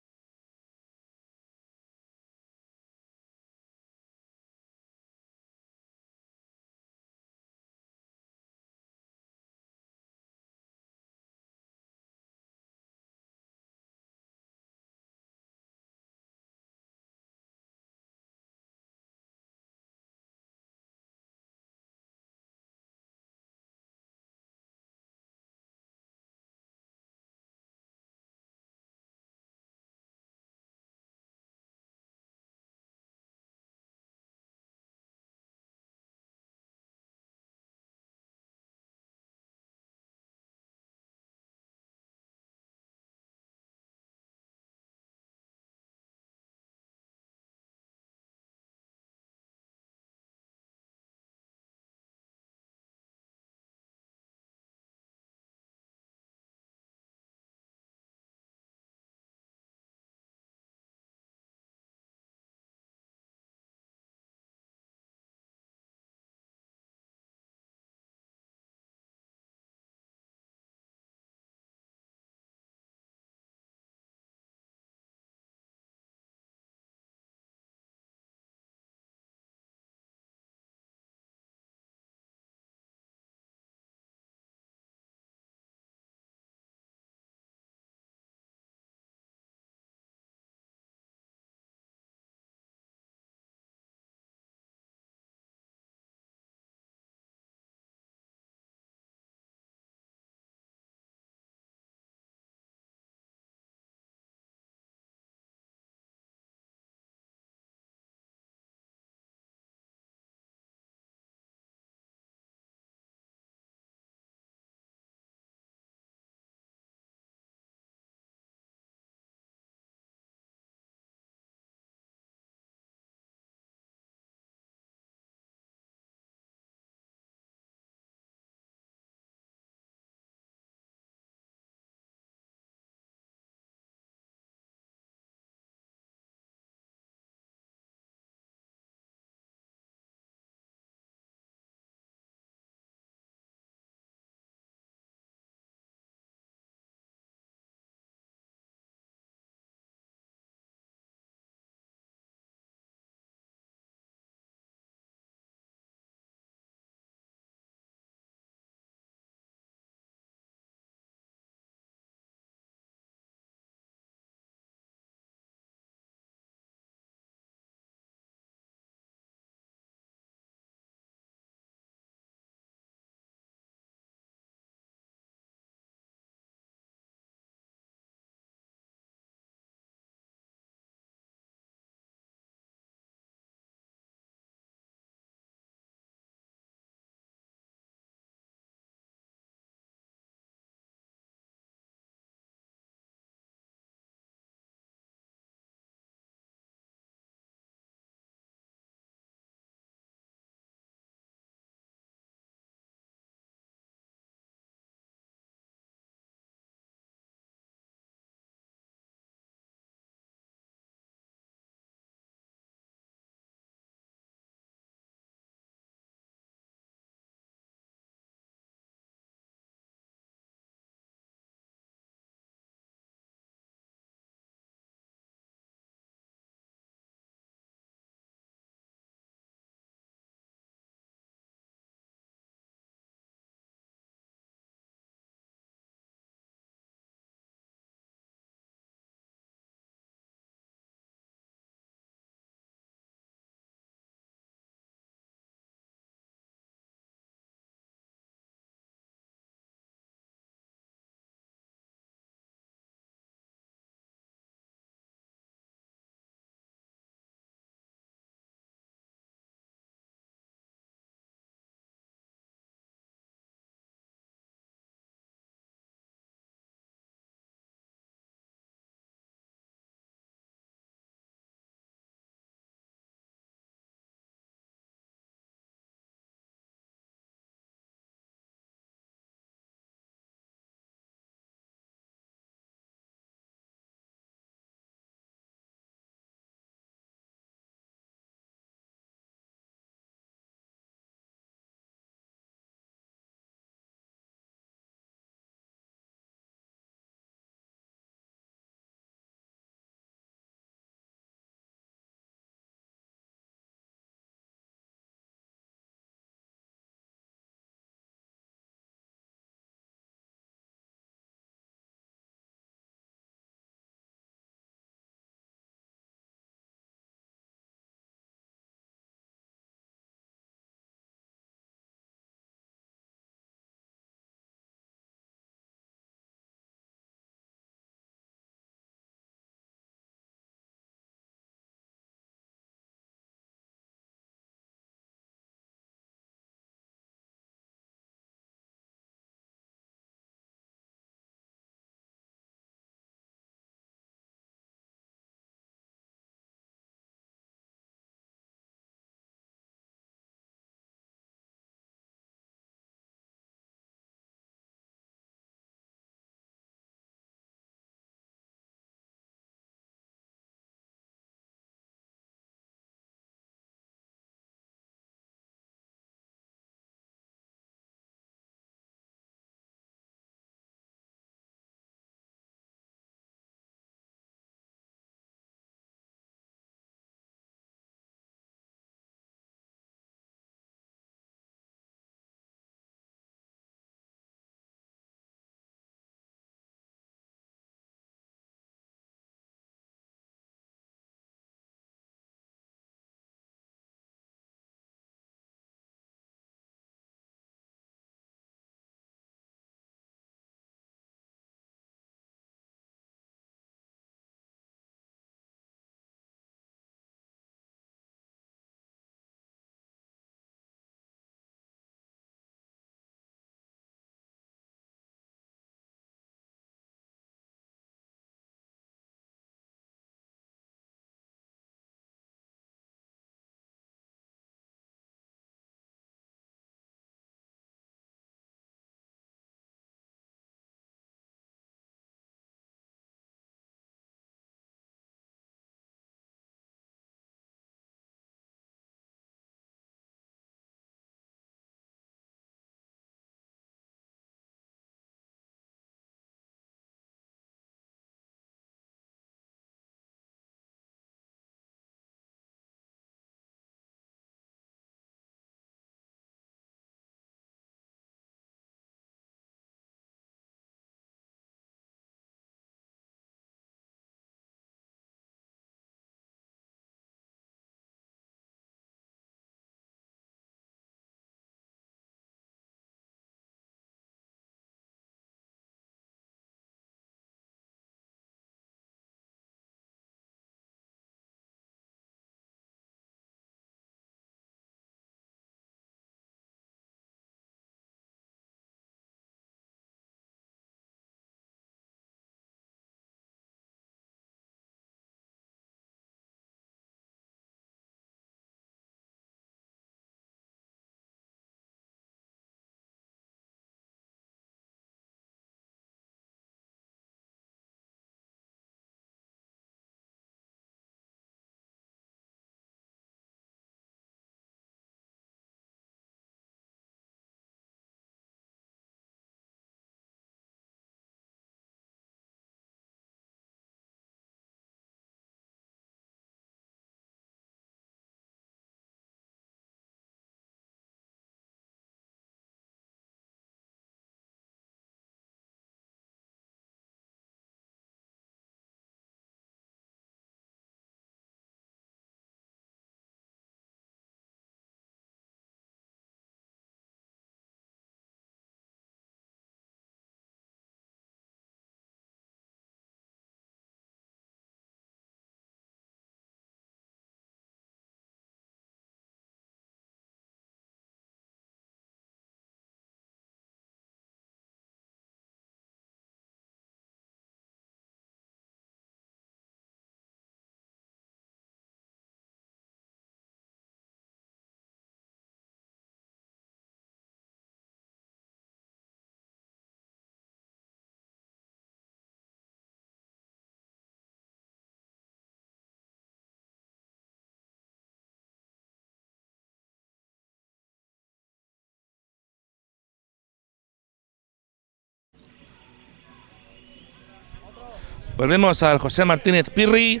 Volvemos al José Martínez Pirri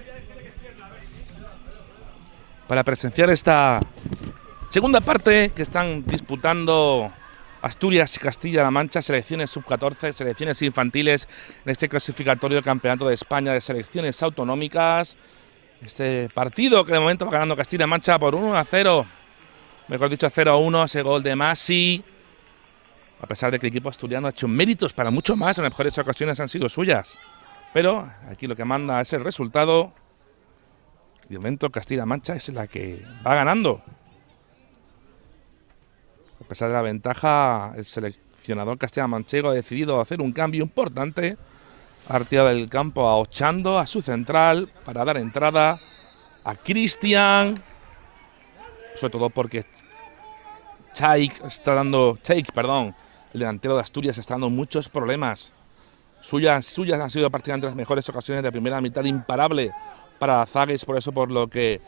para presenciar esta segunda parte que están disputando Asturias y Castilla-La Mancha, selecciones sub-14, selecciones infantiles en este clasificatorio del Campeonato de España de selecciones autonómicas. Este partido que de momento va ganando Castilla-La Mancha por 1-0, mejor dicho 0-1, ese gol de Masi. A pesar de que el equipo asturiano ha hecho méritos para mucho más, en las mejores ocasiones han sido suyas. Pero aquí lo que manda es el resultado. Y de momento Castilla-La Mancha es la que va ganando. A pesar de la ventaja, el seleccionador castilla-manchego ha decidido hacer un cambio importante. Ha retirado del campo a Ochando, a su central, para dar entrada a Cristian. Sobre todo porque Chaik, el delantero de Asturias, está dando muchos problemas. Suyas han sido prácticamente las mejores ocasiones de primera mitad, imparable para Zagues, por eso por lo que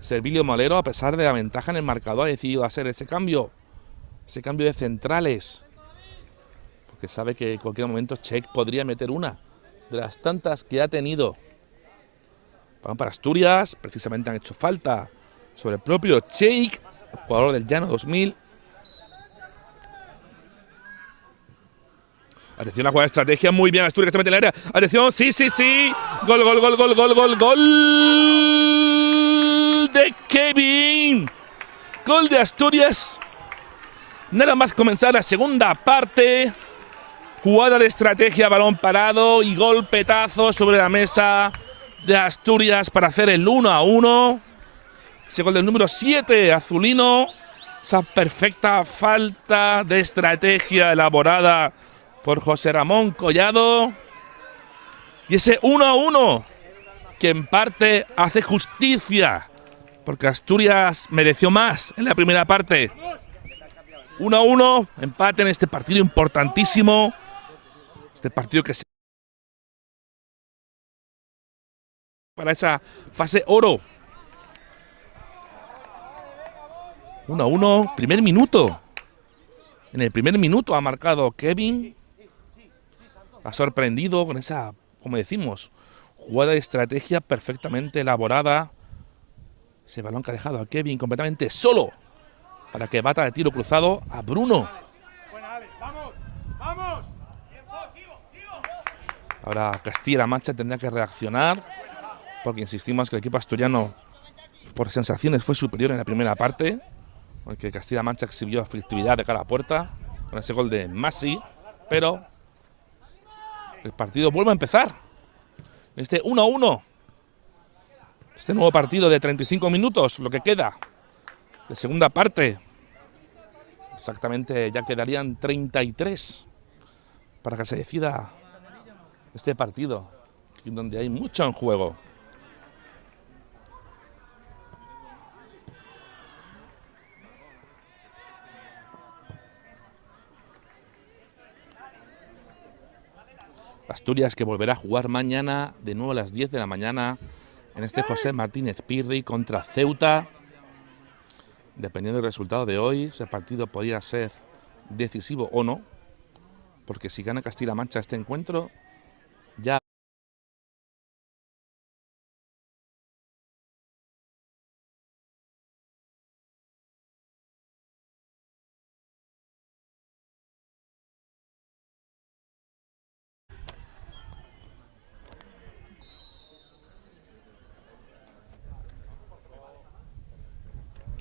Servilio Molero, a pesar de la ventaja en el marcador, ha decidido hacer ese cambio de centrales, porque sabe que en cualquier momento Cheik podría meter una de las tantas que ha tenido. Para Asturias, precisamente han hecho falta sobre el propio Cheik, el jugador del Llano 2000. Atención a la jugada de estrategia, muy bien Asturias que se mete en el área. Atención, sí. Gol de Kevin. Gol de Asturias. Nada más comenzar la segunda parte. Jugada de estrategia, balón parado y golpetazo sobre la mesa de Asturias para hacer el 1-1. Ese gol del número 7, azulino. Esa perfecta falta de estrategia elaborada por José Ramón Collado. Y ese 1-1 que en parte hace justicia, porque Asturias mereció más en la primera parte. 1-1, empate en este partido importantísimo. Este partido que se para esa fase oro. 1-1, primer minuto. En el primer minuto ha marcado Kevin. Ha sorprendido con esa, como decimos, jugada de estrategia perfectamente elaborada. Ese balón que ha dejado a Kevin completamente solo para que bata de tiro cruzado a Bruno. Ahora Castilla-La Mancha tendrá que reaccionar, porque insistimos que el equipo asturiano por sensaciones fue superior en la primera parte, porque Castilla-La Mancha exhibió efectividad de cara a puerta con ese gol de Masi, pero el partido vuelve a empezar. Este 1-1. Este nuevo partido de 35 minutos, lo que queda de segunda parte. Exactamente, ya quedarían 33 para que se decida este partido, donde hay mucho en juego. Asturias que volverá a jugar mañana de nuevo a las 10 de la mañana en este José Martínez Pirri contra Ceuta. Dependiendo del resultado de hoy, ese partido podría ser decisivo o no, porque si gana Castilla-La Mancha este encuentro, ya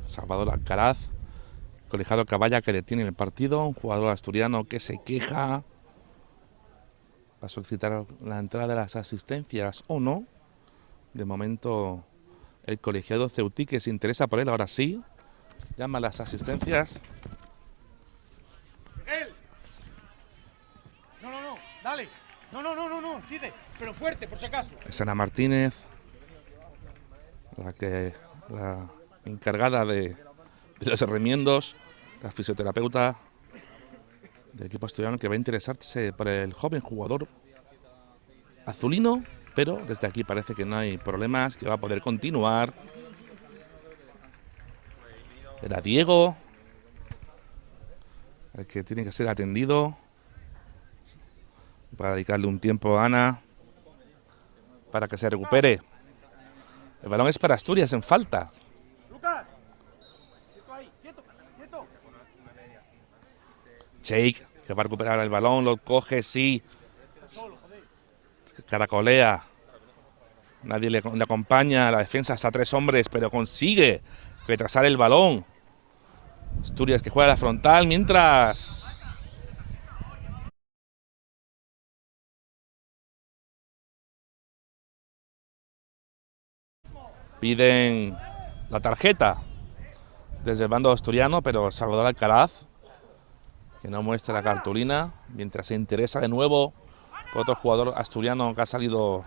Salvador Alcaraz, colegiado Caballa, que detiene el partido, un jugador asturiano que se queja para solicitar la entrada de las asistencias o no. De momento el colegiado ceutí, que se interesa por él, ahora sí, llama a las asistencias. No, dale. No, sigue, pero fuerte, por si acaso. Es Ana Martínez, la encargada de los remiendos, la fisioterapeuta del equipo asturiano, que va a interesarse por el joven jugador azulino, pero desde aquí parece que no hay problemas, que va a poder continuar. Era Diego el que tiene que ser atendido para dedicarle un tiempo a Ana. para que se recupere. El balón es para Asturias en falta. Cheik, que va a recuperar el balón, lo coge, sí. Caracolea. Nadie le acompaña, la defensa está a 3 hombres, pero consigue retrasar el balón. Asturias que juega a la frontal, mientras piden la tarjeta desde el bando asturiano, pero Salvador Alcaraz, que no muestra la cartulina, mientras se interesa de nuevo por otro jugador asturiano que ha salido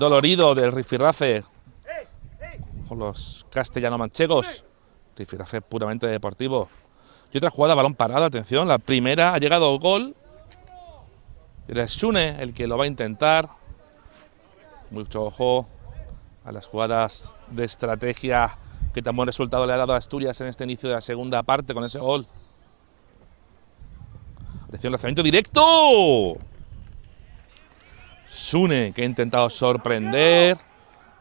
dolorido del rifirrafe con los castellano-manchegos. Rifirrafe puramente deportivo. Y otra jugada, balón parado, atención, la primera, ha llegado gol. Y es Shune el que lo va a intentar. Mucho ojo a las jugadas de estrategia que tan buen resultado le ha dado a Asturias en este inicio de la segunda parte con ese gol. Atención, lanzamiento directo. Shune, que ha intentado sorprender,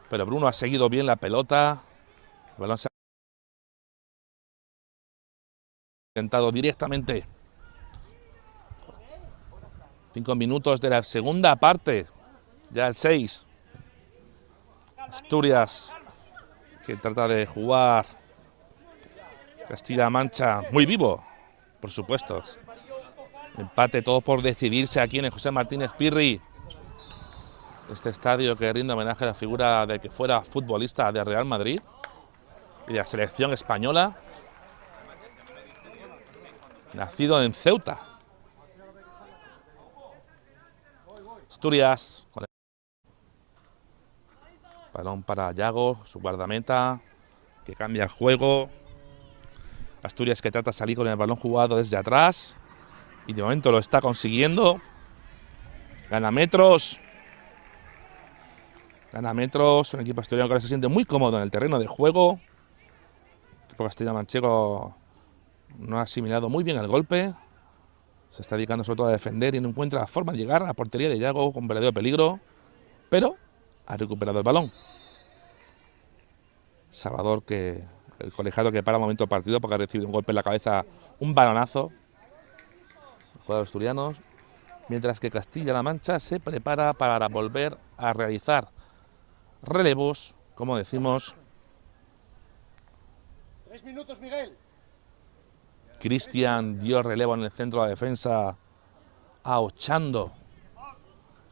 pero Bruno ha seguido bien la pelota. El balón se ha intentado directamente. 5 minutos de la segunda parte, ya el 6. Asturias, que trata de jugar. Castilla-La Mancha, muy vivo, por supuesto. Empate, todo por decidirse aquí en el José Martínez Pirri. Este estadio que rinde homenaje a la figura de que fuera futbolista de Real Madrid y de la selección española. Nacido en Ceuta. Asturias. Con el balón para Yago, su guardameta, que cambia el juego. Asturias que trata de salir con el balón jugado desde atrás. Y de momento lo está consiguiendo. Gana metros. Gana metros. Un equipo asturiano que ahora se siente muy cómodo en el terreno de juego. El equipo castellano-manchego no ha asimilado muy bien el golpe. Se está dedicando sobre todo a defender y no encuentra la forma de llegar a la portería de Yago con verdadero peligro. Pero ha recuperado el balón. Salvador, que el colegiado que para el momento del partido porque ha recibido un golpe en la cabeza, un balonazo. Jugadores asturianos. Mientras que Castilla-La Mancha se prepara para volver a realizar relevos, como decimos. 3 minutos, Miguel. Cristian dio relevo en el centro de la defensa a Ochando,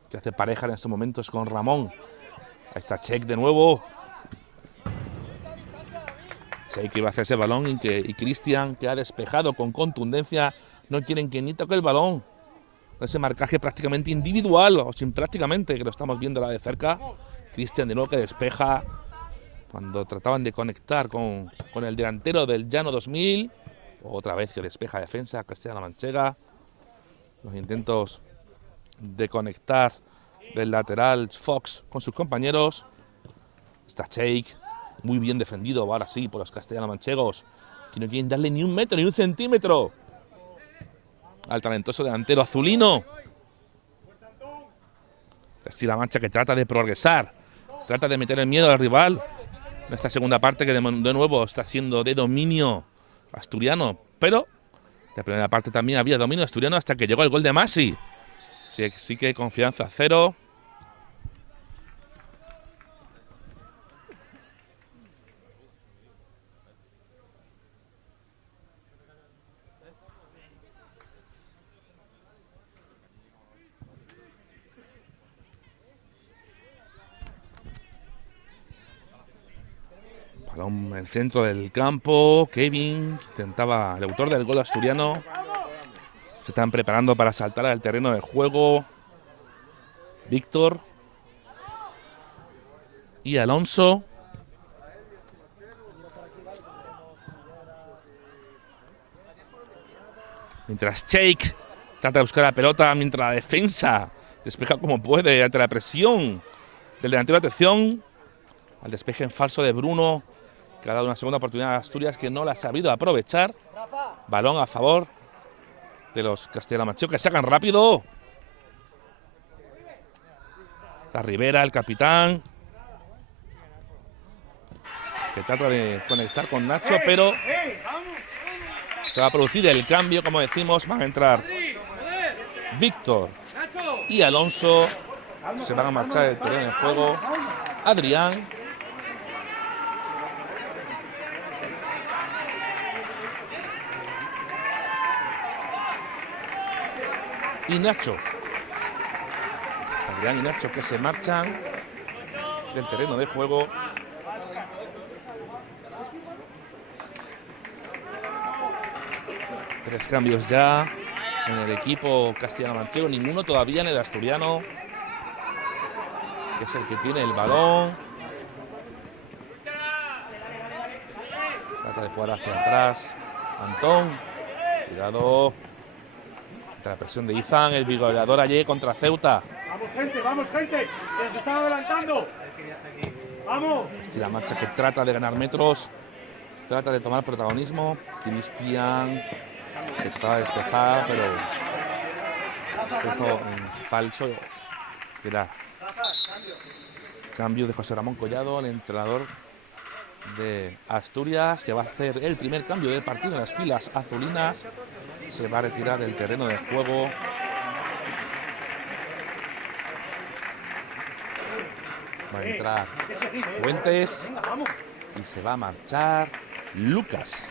que hace pareja en estos momentos con Ramón. Ahí está Cheik de nuevo. Cheik iba a hacer ese balón y Cristian, que ha despejado con contundencia, no quieren que ni toque el balón. Ese marcaje prácticamente individual, o sin prácticamente, que lo estamos viendo de cerca. Cristian de nuevo que despeja cuando trataban de conectar con el delantero del Llano 2000. Otra vez que despeja defensa Castilla-La Manchega. Los intentos de conectar del lateral Fox con sus compañeros. Está Cheik, muy bien defendido ahora sí por los castellano-manchegos, que no quieren darle ni un metro ni un centímetro al talentoso delantero azulino. Castilla-La Mancha que trata de progresar, trata de meter el miedo al rival en esta segunda parte que de nuevo está siendo de dominio asturiano, pero la primera parte también había dominio asturiano hasta que llegó el gol de Masi. Sí que confianza cero. Balón en el centro del campo. Kevin intentaba, el autor del gol asturiano. Se están preparando para saltar al terreno de juego Víctor y Alonso. Mientras Cheik trata de buscar la pelota, mientras la defensa despeja como puede ante la presión del delantero. Atención al despeje en falso de Bruno, que ha dado una segunda oportunidad a Asturias que no la ha sabido aprovechar. Balón a favor de los castellano-manchegos que sacan rápido. Está Rivera, el capitán, que trata de conectar con Nacho, pero se va a producir el cambio, como decimos. Van a entrar Víctor y Alonso. Se van a marchar del terreno de juego Adrián y Nacho. Adrián y Nacho que se marchan del terreno de juego. Tres cambios ya en el equipo castellano-manchego, ninguno todavía en el asturiano, que es el que tiene el balón. Trata de jugar hacia atrás Antón. Cuidado. La presión de Izan, el vigoreador ayer contra Ceuta. Vamos gente, que se están adelantando. Vamos. Castilla Marcha que trata de ganar metros, trata de tomar protagonismo. Cristian, que trataba de despejar, pero despejo falso. Era cambio de José Ramón Collado, el entrenador de Asturias, que va a hacer el primer cambio del partido en las filas azulinas. Se va a retirar del terreno de juego va a entrar Fuentes y se va a marchar Lucas.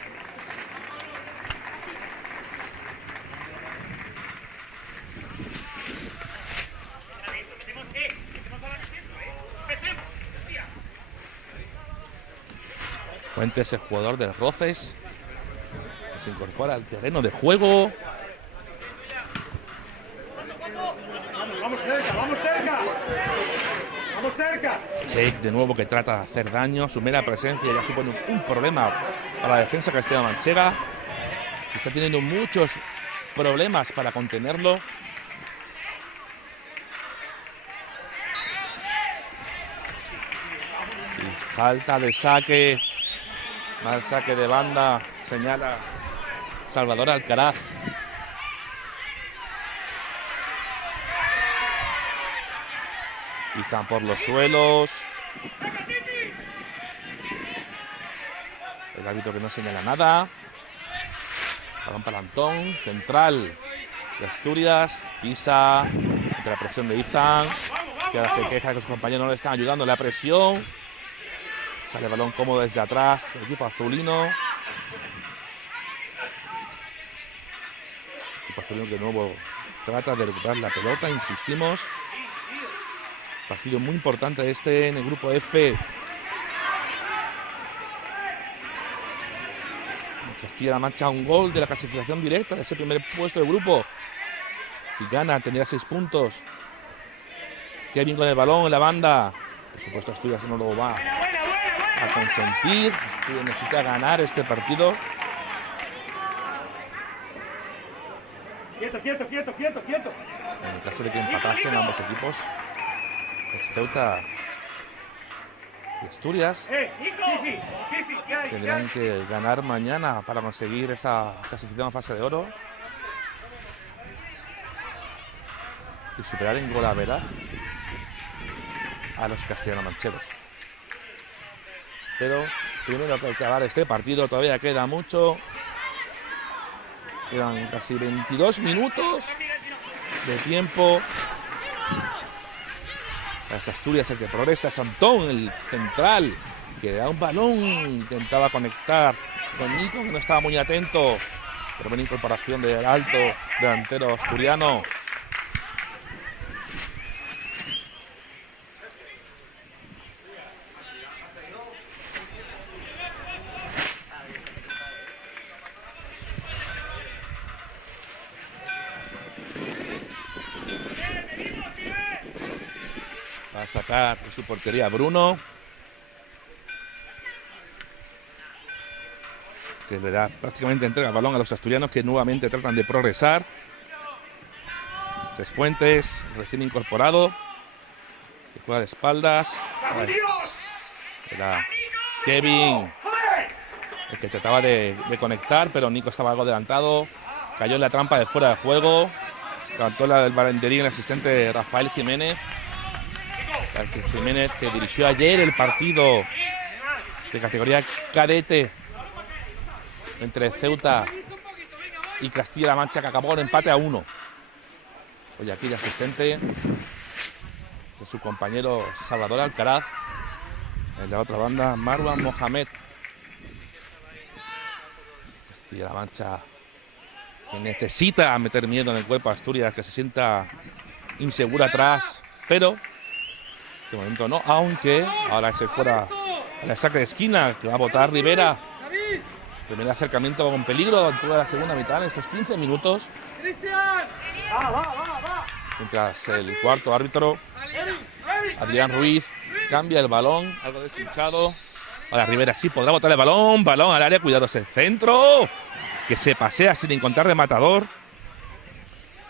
Fuentes, el jugador del Roces, que se incorpora al terreno de juego. Vamos cerca, vamos cerca. Vamos cerca. Cheik de nuevo, que trata de hacer daño. Su mera presencia ya supone un problema para la defensa castellano-manchega, que está teniendo muchos problemas para contenerlo. Y falta de saque. Mal saque de banda, señala Salvador Alcaraz. Izan por los suelos. El árbitro que no señala nada. Balón para Antón, central de Asturias. Pisa ante la presión de Izan, que ahora se queja que sus compañeros no le están ayudando en la presión. Sale el balón cómodo desde atrás del equipo azulino. El equipo azulino que de nuevo trata de recuperar la pelota, insistimos. Partido muy importante este en el grupo F. Castilla-La Mancha, un gol de la clasificación directa de ese primer puesto del grupo. Si gana tendría 6 puntos. Kevin con el balón en la banda. Por supuesto Asturias no lo va a consentir. Asturias necesita ganar este partido. Quieto. En el caso de que empatasen ambos equipos, Ceuta y Asturias tendrán que ganar mañana para conseguir esa clasificación a fase de oro y superar en golaveraje a los castellano-mancheros. Pero primero hay que acabar este partido, todavía queda mucho. Quedan casi 22 minutos de tiempo. Las Asturias, el que progresa es Antón, el central, que da un balón, intentaba conectar con Nico, que no estaba muy atento, pero buena incorporación del alto delantero asturiano. Va a sacar de su portería Bruno, que le da prácticamente entrega el balón a los asturianos, que nuevamente tratan de progresar. Fuentes, recién incorporado, que juega de espaldas. Era Kevin el que trataba de conectar, pero Nico estaba algo adelantado. Cayó en la trampa de fuera de juego. Levantó la del banderín el asistente Rafael Jiménez. Alfred Jiménez, que dirigió ayer el partido de categoría cadete entre Ceuta y Castilla-La Mancha, que acabó en empate a 1. Hoy aquí de asistente de su compañero Salvador Alcaraz. En la otra banda, Marwan Mohamed. Castilla-La Mancha, que necesita meter miedo en el cuerpo a Asturias, que se sienta insegura atrás, pero de momento no, aunque ahora se fuera a la saque de esquina, que va a botar Rivera. Primer acercamiento con peligro en toda la segunda mitad, en estos 15 minutos. Mientras el cuarto árbitro, Adrián Ruiz, cambia el balón, algo deshinchado. Ahora Rivera sí podrá botar el balón, balón al área, cuidado ese centro, que se pasea sin encontrar rematador.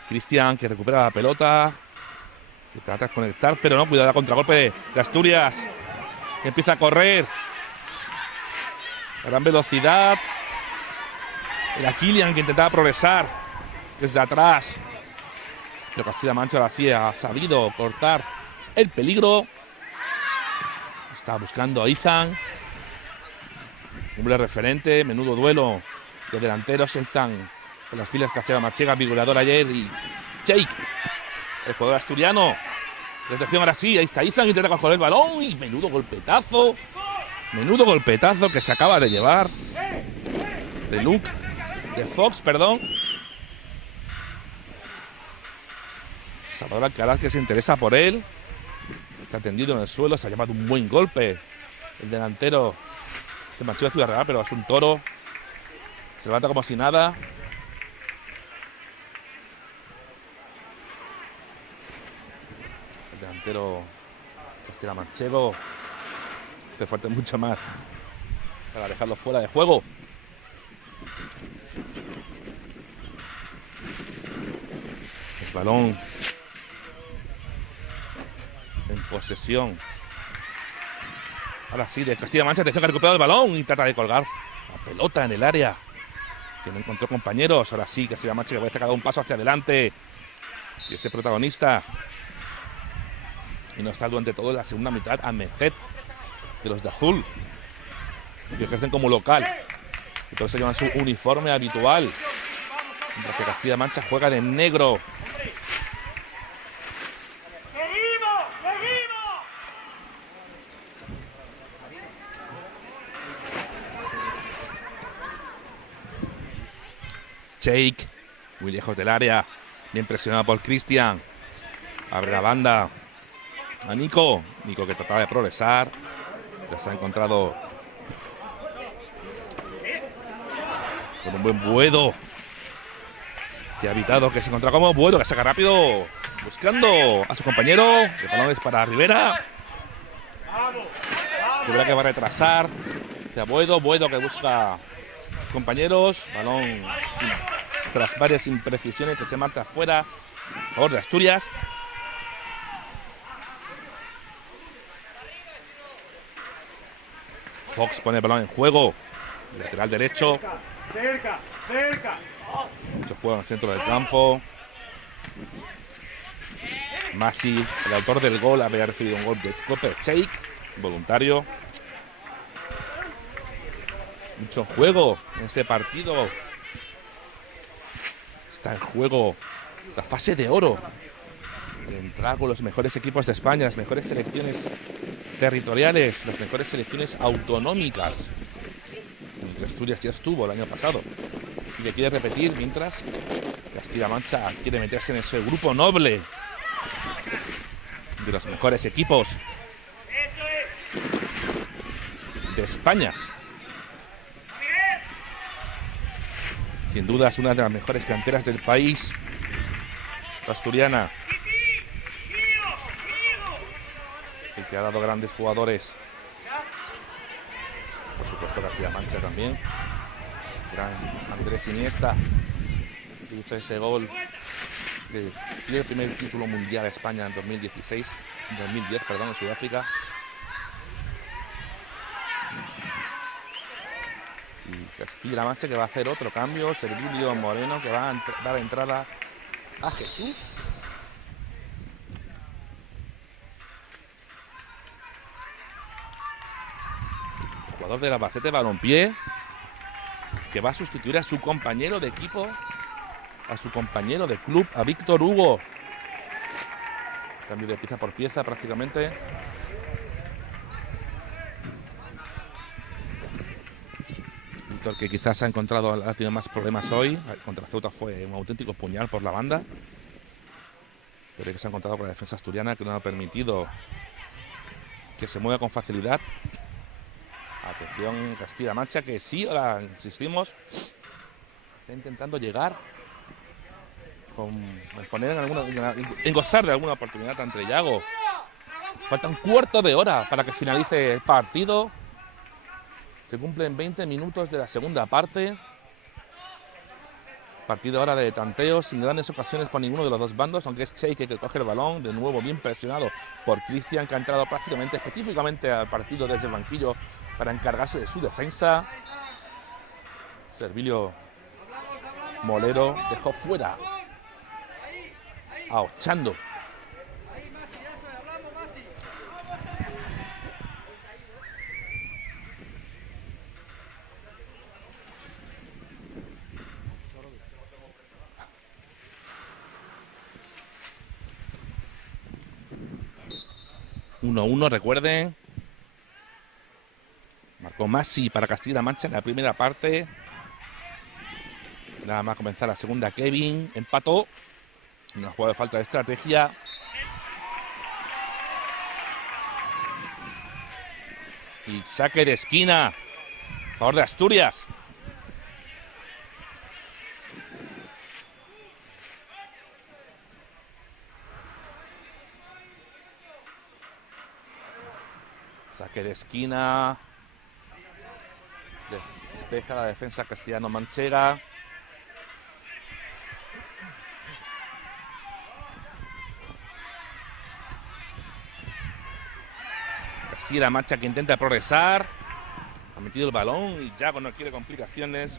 Cristian, que recupera la pelota, que trata de conectar, pero no, cuidado la contragolpe de Asturias, que empieza a correr. Gran velocidad. Era Kilian que intentaba progresar desde atrás. Pero Castilla-La Mancha ahora sí ha sabido cortar el peligro. Está buscando a Izan. Hombre referente, menudo duelo de delanteros. Izan con las filas Castilla-La Manchega, figurador ayer. Y Cheik, el jugador asturiano. Recepción ahora sí, ahí está Izan, intenta coger el balón. Y menudo golpetazo. Menudo golpetazo que se acaba de llevar de Fox, perdón. Salvador Alcaraz, que se interesa por él. Está tendido en el suelo, se ha llevado un buen golpe el delantero de Manchego Ciudad Real, pero es un toro. Se levanta como si nada. El delantero Castilla Manchego hace falta mucho más para dejarlo fuera de juego. El balón en posesión. Ahora sí, de Castilla-La Mancha, atención, que ha recuperado el balón y trata de colgar la pelota en el área, que no encontró compañeros. Ahora sí, Castilla-La Mancha, que parece que ha dado un paso hacia adelante. Y ese protagonista. Y no está durante todo en la segunda mitad a merced de los de azul, que ejercen como local. Y todos se llevan su uniforme habitual. Mientras que Castilla-La Mancha juega de negro. Cheik, muy lejos del área, bien presionado por Cristian. Abre la banda a Nico. Nico, que trataba de progresar. Ya se ha encontrado con un buen Buedo, que ha evitado, que se encuentra como Buedo, que saca rápido, buscando a su compañero. El balón es para Rivera. Rivera, que va a retrasar hacia Buedo. Buedo, que busca a sus compañeros. Balón tras varias imprecisiones, que se marcha afuera a favor de Asturias. Fox pone el balón en juego. Lateral derecho. Cerca. Mucho juego en el centro del campo. Masi, el autor del gol, había recibido un gol de Copper Cheik, voluntario. Mucho juego en este partido. Está en juego la fase de oro. Entrar con los mejores equipos de España, las mejores selecciones territoriales, las mejores selecciones autonómicas. Que Asturias ya estuvo el año pasado y que quiere repetir, mientras Castilla-La Mancha quiere meterse en ese grupo noble de los mejores equipos de España. Sin duda es una de las mejores canteras del país, la asturiana, y que ha dado grandes jugadores. Por supuesto Castilla-La Mancha también. Gran Andrés Iniesta, que hizo ese gol que tiene el primer título mundial a España en 2010, en Sudáfrica. Y Castilla-La Mancha, que va a hacer otro cambio. Servilio Moreno, que va a dar entrada a Jesús. jugador del Albacete Balompié, que va a sustituir a su compañero de equipo, a su compañero de club, a Víctor Hugo. Cambio de pieza por pieza prácticamente. Víctor, que quizás ha tenido más problemas hoy. Contra Ceuta fue un auténtico puñal por la banda. Pero que se ha encontrado con la defensa asturiana, que no ha permitido que se mueva con facilidad. Atención Castilla-La Mancha, que sí, ahora insistimos, está intentando llegar en gozar de alguna oportunidad ante Yago. Falta un cuarto de hora para que finalice el partido. Se cumplen 20 minutos de la segunda parte. Partido ahora de tanteo, sin grandes ocasiones por ninguno de los dos bandos, aunque es Cheike que coge el balón, de nuevo bien presionado por Cristian, que ha entrado prácticamente específicamente al partido desde el banquillo para encargarse de su defensa. Servilio Molero dejó fuera a Ochando. ...1-1, recuerden. Marcó Masi para Castilla-La Mancha en la primera parte. Nada más comenzar la segunda, Kevin empató. Una jugada de falta de estrategia. Y saque de esquina a favor de Asturias. Saque de esquina. Despeja la defensa castellano-manchega. Castilla-La Mancha, que intenta progresar. Ha metido el balón y Yago no quiere complicaciones.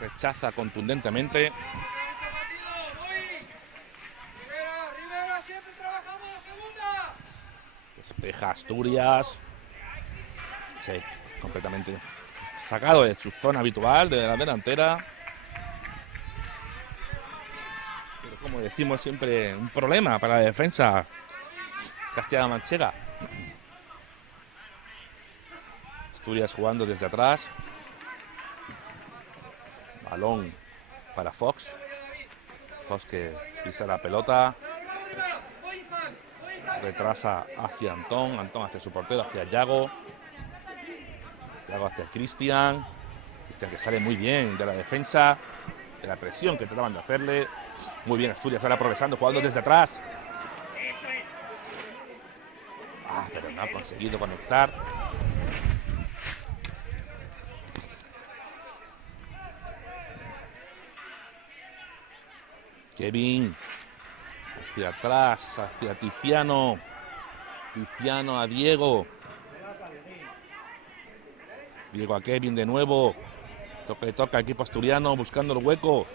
Rechaza contundentemente. Despeja Asturias. Cheik completamente sacado de su zona habitual de la delantera. Pero como decimos siempre, un problema para la defensa Castilla-La Manchega. Asturias jugando desde atrás. Balón para Fox. Fox que pisa la pelota. Retrasa hacia Antón. Antón hacia su portero, hacia Yago. Yago hacia Cristian. Cristian que sale muy bien de la defensa, de la presión que trataban de hacerle. Muy bien Asturias ahora progresando, jugando desde atrás. Pero no ha conseguido conectar. Kevin hacia atrás, hacia Tiziano. Tiziano a Diego. Diego a Kevin de nuevo. Toca equipo asturiano buscando el hueco.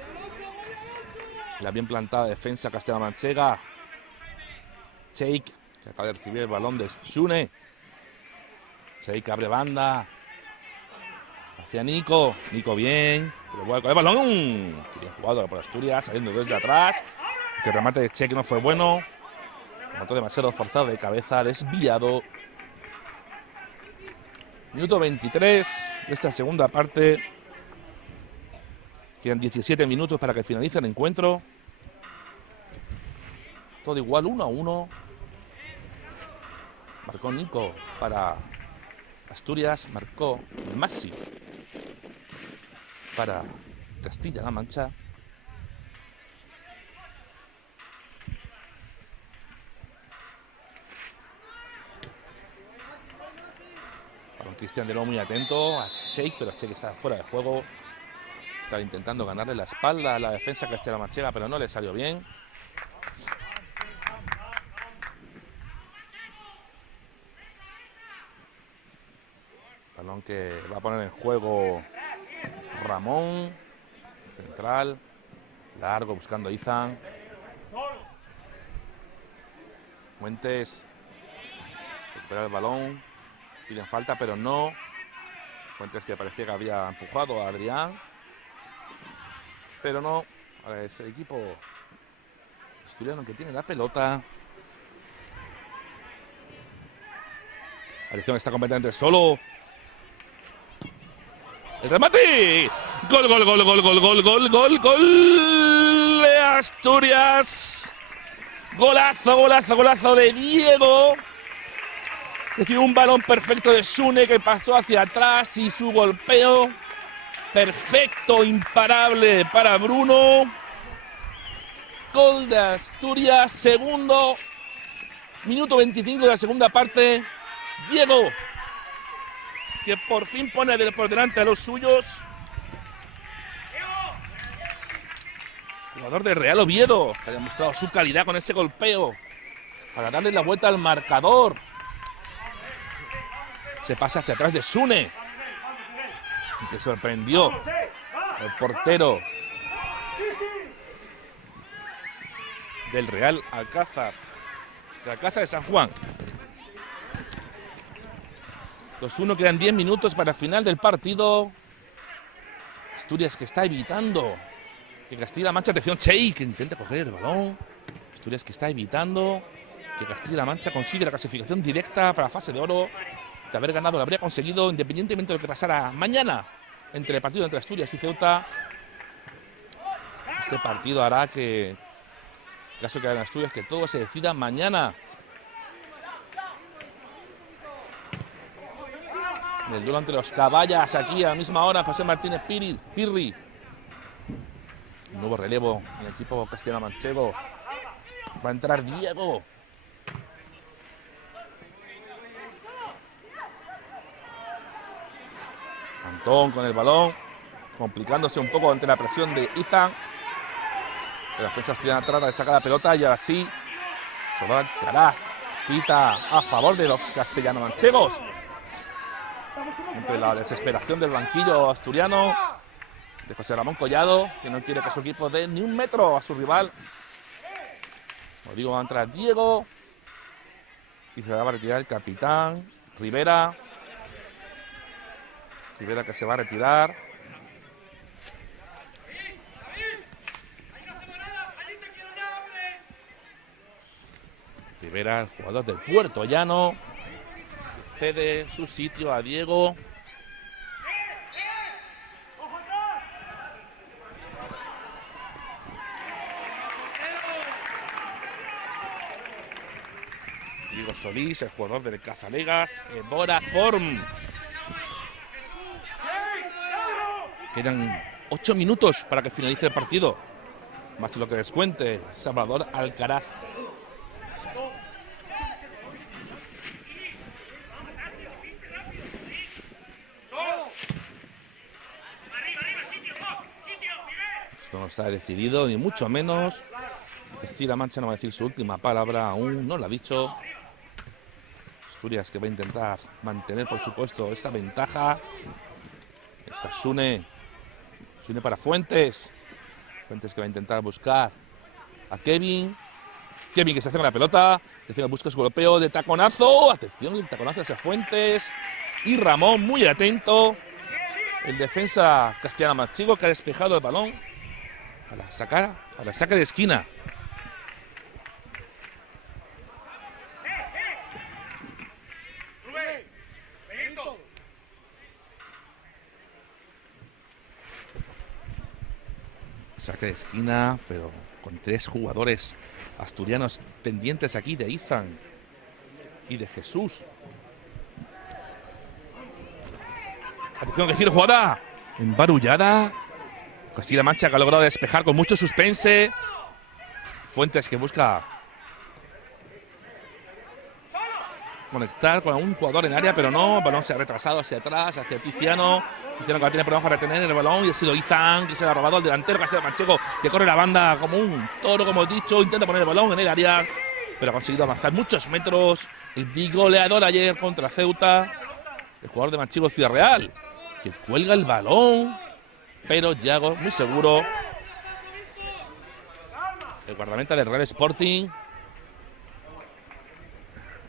La bien plantada defensa Castilla-La Manchega. Cheik, que acaba de recibir el balón de Shune. Cheik abre banda. Hacia Nico. Nico bien. Pero bueno, con el balón. Bien jugado por Asturias, saliendo desde atrás. Que el remate de Cheik no fue bueno. Remató demasiado forzado de cabeza, desviado. Minuto 23 de esta segunda parte. Quedan 17 minutos para que finalice el encuentro. Todo igual, 1-1. Marcó Nico para Asturias. Marcó Masi para Castilla-La Mancha. Cristian de nuevo muy atento a Cheik, pero Cheik está fuera de juego. Estaba intentando ganarle la espalda a la defensa Castilla-La Manchega, pero no le salió bien. Balón que va a poner en juego Ramón. Central. Largo buscando a Izan. Fuentes. Recupera el balón. Piden falta, pero no. Fuentes que parecía que había empujado a Adrián. Pero no. Ahora es el equipo asturiano que tiene la pelota. Atención, está completamente solo. El remate. Gol, gol, gol, gol, gol, gol, gol, gol, gol de Asturias. Golazo, golazo, golazo de Diego. Recibió un balón perfecto de Sune que pasó hacia atrás y su golpeo perfecto, imparable para Bruno. Gol de Asturias, segundo, minuto 25 de la segunda parte. Diego, que por fin pone por delante a los suyos. Jugador de Real Oviedo, que ha demostrado su calidad con ese golpeo para darle la vuelta al marcador. Se pasa hacia atrás de Sune, que sorprendió el portero del Real Alcázar, de Alcázar de San Juan. 2-1, quedan 10 minutos para el final del partido. Asturias que está evitando que Castilla-La Mancha, atención, Chey, que intenta coger el balón. Asturias que está evitando que Castilla-La Mancha consiga la clasificación directa para la fase de oro. De haber ganado, lo habría conseguido independientemente de lo que pasara mañana entre el partido entre Asturias y Ceuta. Este partido hará que, en caso que hagan Asturias, que todo se decida mañana. En el duelo entre los caballas, aquí a la misma hora, José Martínez Pirri. Un nuevo relevo en el equipo castellano-manchego. Va a entrar Diego. Antón con el balón, complicándose un poco ante la presión de Izan. La defensa asturiana trata de sacar la pelota y ahora sí, solo Alcaraz pita a favor de los castellano-manchegos. Entre la desesperación del banquillo asturiano de José Ramón Collado, que no quiere que su equipo dé ni un metro a su rival. Como digo, va a entrar Diego y se va a retirar el capitán Rivera. Rivera que se va a retirar. Rivera, el jugador del Puerto Llano, cede su sitio a Diego. Diego Solís, el jugador del Cazalegas, Bora Form. Quedan 8 minutos para que finalice el partido. Más lo que descuente Salvador Alcaraz. Esto no está decidido, ni mucho menos. Castilla-La Mancha no va a decir su última palabra, aún no lo ha dicho. Asturias que va a intentar mantener, por supuesto, esta ventaja. Está Sune para Fuentes. Fuentes que va a intentar buscar a Kevin. Kevin que se hace con la pelota. Atención, busca su golpeo de taconazo. Atención, el taconazo hacia Fuentes. Y Ramón muy atento. El defensa castellano-manchego que ha despejado el balón para saque de esquina. Saque de esquina, pero con 3 jugadores asturianos pendientes aquí de Izan y de Jesús. Atención, que giro jugada embarullada. Castilla-La Mancha que ha logrado despejar con mucho suspense. Fuentes que busca conectar con un jugador en área, pero no. El balón se ha retrasado hacia atrás, hacia Tiziano. Tiziano que tiene problemas para retener el balón y ha sido Izan que se lo ha robado al delantero castellano-manchego, que corre la banda como un toro, como he dicho. Intenta poner el balón en el área, pero ha conseguido avanzar muchos metros. El bigoleador ayer contra Ceuta, el jugador de Manchego Ciudad Real, que cuelga el balón, pero Yago muy seguro. El guardameta del Real Sporting,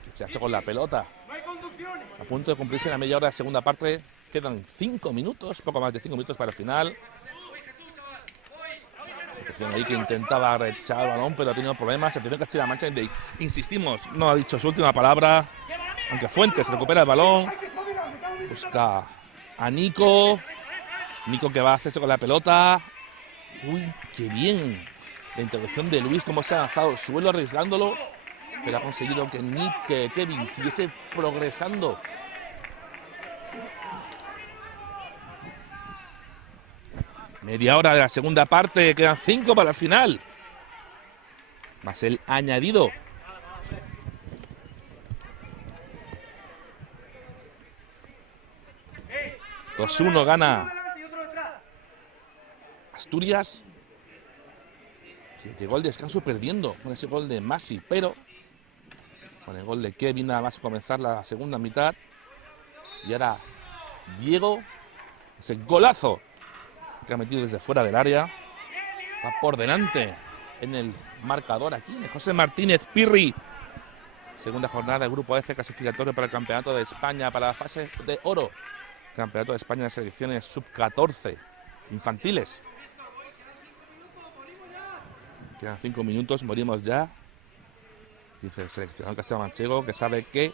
que se ha hecho con la pelota. No hay conducciones. A punto de cumplirse la media hora de segunda parte. Quedan 5 minutos, poco más de 5 minutos para el final. Atención ahí que intentaba arrechar el balón, pero ha tenido problemas. Atención Castilla-La Mancha. Insistimos, no ha dicho su última palabra. Aunque Fuentes recupera el balón. Busca a Nico. Nico que va a hacerse con la pelota. Uy, qué bien. La intervención de Luis, cómo se ha lanzado al suelo arriesgándolo. Pero ha conseguido que Kevin siguiese progresando. Media hora de la segunda parte, quedan 5 para el final. Más el añadido. ...2-1 gana Asturias. Llegó el descanso perdiendo con ese gol de Masi, pero con el gol de Kevin nada más comenzar la segunda mitad. Y ahora Diego, ese golazo que ha metido desde fuera del área, va por delante en el marcador aquí, en José Martínez Pirri. Segunda jornada del Grupo F clasificatorio para el Campeonato de España, para la fase de oro. Campeonato de España de selecciones sub-14 infantiles. Quedan 5 minutos, morimos ya. Dice el seleccionador Castilla-Manchego que sabe que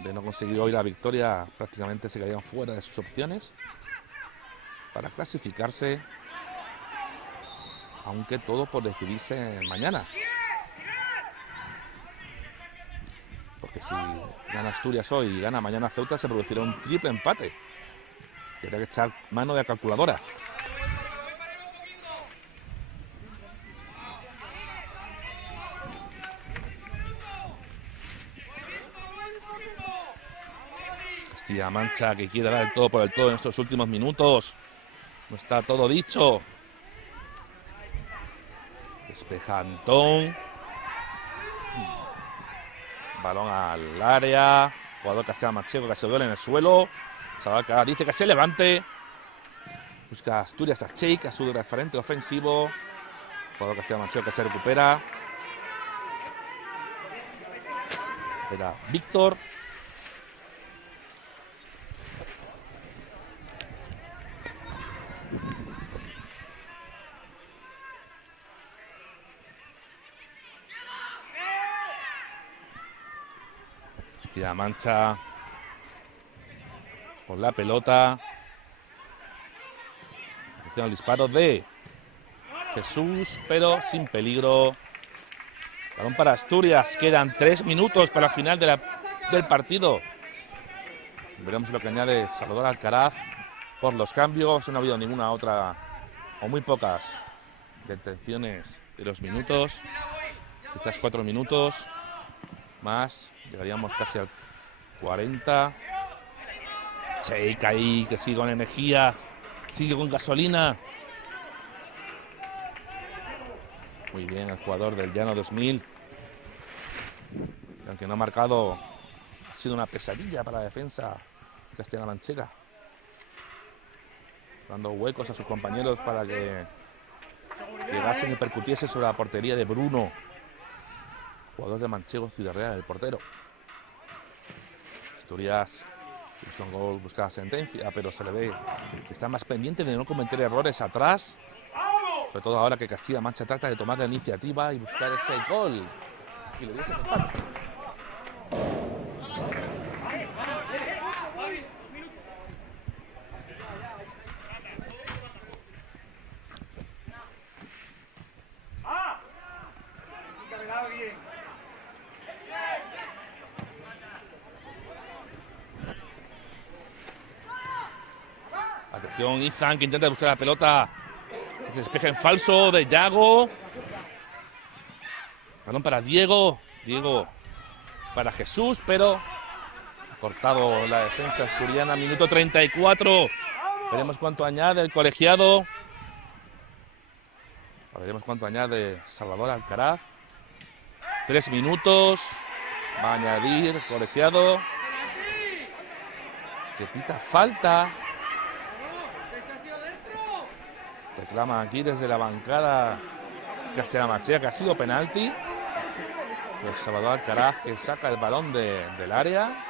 de no conseguir hoy la victoria prácticamente se quedarían fuera de sus opciones para clasificarse, aunque todo por decidirse mañana. Porque si gana Asturias hoy y gana mañana Ceuta, se producirá un triple empate. Tendrá que echar mano de la calculadora. Castilla-La Mancha que quiere dar el todo por el todo en estos últimos minutos. No está todo dicho. Despeja Antón. Balón al área. Jugador Castilla-Manchego que se duele en el suelo. Sabaca dice que se levante. Busca Asturias a Cheik, a su referente ofensivo. Jugador Castilla-Manchego que se recupera. Era Víctor. Castilla-La Mancha con la pelota. Atención al disparo de Jesús, pero sin peligro. Balón para Asturias. Quedan 3 minutos para el final del partido. Veremos lo que añade Salvador Alcaraz por los cambios. No ha habido ninguna otra, o muy pocas, detenciones de los minutos. Quizás 4 minutos más. Llegaríamos casi al 40. Cheik ahí, que sigue con energía. Sigue con gasolina. Muy bien el jugador del Llano 2000. Aunque no ha marcado, ha sido una pesadilla para la defensa Castilla-La Manchega. Dando huecos a sus compañeros para que llegasen y percutiese sobre la portería de Bruno. Jugador de Manchego Ciudad Real, el portero. Asturias busca un gol, busca la sentencia, pero se le ve que está más pendiente de no cometer errores atrás. Sobre todo ahora que Castilla-La Mancha trata de tomar la iniciativa y buscar ese gol. Y le diese el empate. Atención, Izan que intenta buscar la pelota. Se despeja en falso de Yago. Balón para Diego. Diego para Jesús, pero ha cortado la defensa asturiana. Minuto 34. Veremos cuánto añade el colegiado. Veremos cuánto añade Salvador Alcaraz. 3 minutos. Va a añadir el colegiado. Que pita falta. Reclama aquí desde la bancada Castilla-La Mancha que ha sido penalti. Pues Salvador Alcaraz, que saca el balón del área.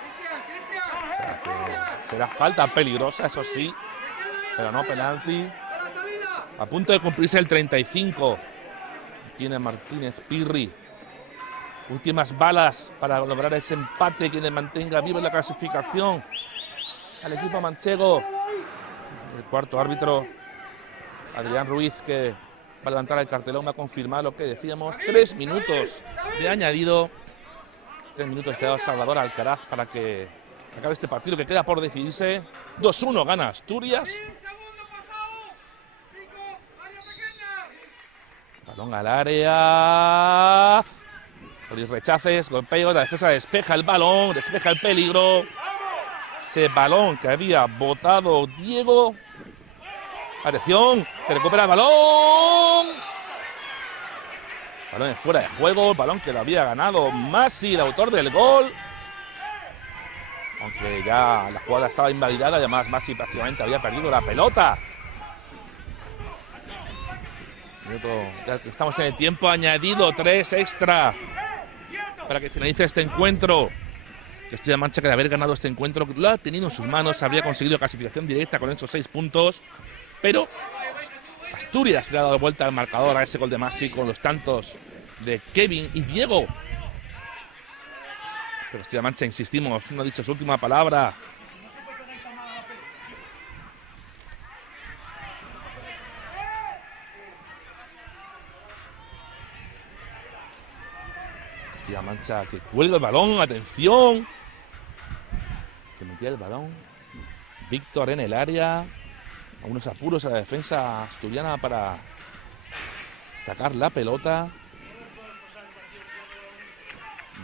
O sea que será falta peligrosa, eso sí, pero no penalti. A punto de cumplirse el 35. Tiene Martínez Pirri. Últimas balas para lograr ese empate que le mantenga vivo en la clasificación al equipo manchego. El cuarto árbitro, Adrián Ruiz, que va a levantar el cartelón, va a confirmar lo que decíamos. 3 minutos de añadido. 3 minutos que ha dado Salvador Alcaraz para que acabe este partido que queda por decidirse. 2-1 gana Asturias. Balón al área. Los rechaces, golpeo, la defensa despeja el balón, despeja el peligro. Ese balón que había botado Diego. Atención, que recupera el balón. Balón fuera de juego, el balón que lo había ganado Masi, el autor del gol. Aunque ya la jugada estaba invalidada, además Masi prácticamente había perdido la pelota. Ya estamos en el tiempo añadido, 3 extra para que finalice este encuentro. Castilla-La Mancha, que de haber ganado este encuentro, lo ha tenido en sus manos, habría conseguido clasificación directa con esos 6 puntos. Pero Asturias le ha dado vuelta al marcador a ese gol de Masi con los tantos de Kevin y Diego. Pero Castilla-La Mancha, insistimos, no ha dicho su última palabra. Castilla-La Mancha que cuelga el balón, atención. Que metía el balón. Víctor en el área. A unos apuros a la defensa asturiana para sacar la pelota.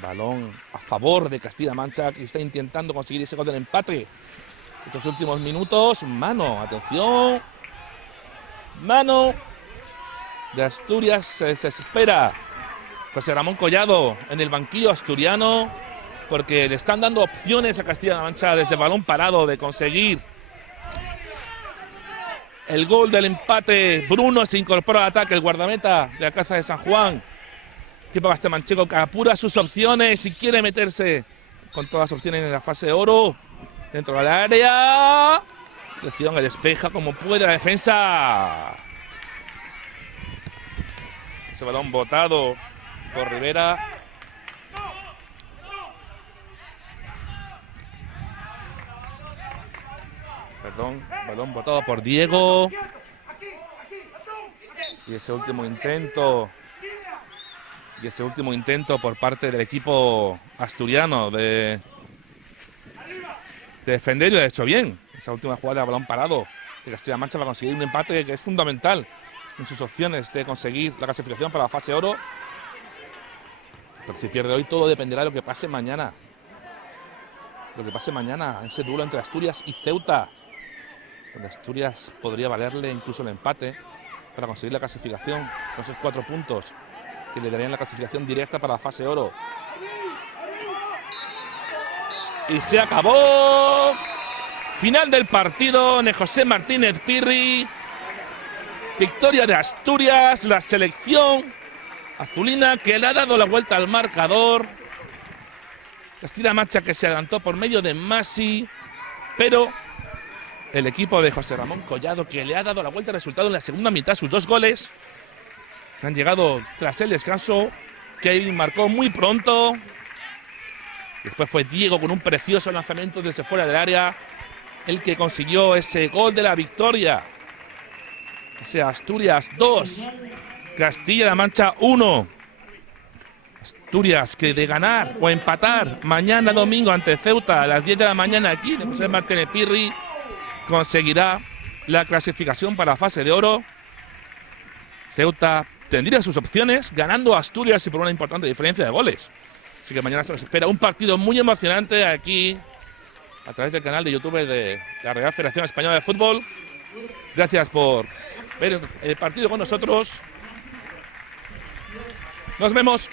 Balón a favor de Castilla-La Mancha, que está intentando conseguir ese gol del empate. Estos últimos minutos, mano, atención. Mano de Asturias, se desespera José Ramón Collado en el banquillo asturiano, porque le están dando opciones a Castilla-La Mancha desde el balón parado de conseguir el gol del empate. Bruno se incorpora al ataque, el guardameta de la Caza de San Juan. Equipo castellmanchego que apura sus opciones y quiere meterse con todas las opciones en la fase de oro. Dentro del área. Atención, el despeja como puede la defensa. Ese balón botado por Rivera. Perdón, balón botado por Diego. Y ese último intento. Por parte del equipo asturiano de defender, y lo ha hecho bien. Esa última jugada de balón parado de Castilla-La Mancha para conseguir un empate que es fundamental en sus opciones de conseguir la clasificación para la fase oro. Pero si pierde hoy, todo dependerá de lo que pase mañana. Lo que pase mañana, ese duelo entre Asturias y Ceuta, donde Asturias podría valerle incluso el empate para conseguir la clasificación con esos 4 puntos que le darían la clasificación directa para la fase oro. Y se acabó. Final del partido de José Martínez Pirri. Victoria de Asturias, la selección azulina que le ha dado la vuelta al marcador. Castilla-La Mancha que se adelantó por medio de Masi, pero el equipo de José Ramón Collado que le ha dado la vuelta al resultado en la segunda mitad. Sus 2 goles que han llegado tras el descanso. Kevin marcó muy pronto. Después fue Diego con un precioso lanzamiento desde fuera del área el que consiguió ese gol de la victoria. Ese Asturias 2, Castilla-La Mancha 1. Asturias que de ganar o empatar mañana domingo ante Ceuta a las 10 de la mañana aquí de José Martínez Pirri, conseguirá la clasificación para la fase de oro. Ceuta tendría sus opciones ganando a Asturias y por una importante diferencia de goles. Así que mañana se nos espera un partido muy emocionante aquí a través del canal de YouTube de la Real Federación Española de Fútbol. Gracias por ver el partido con nosotros. Nos vemos.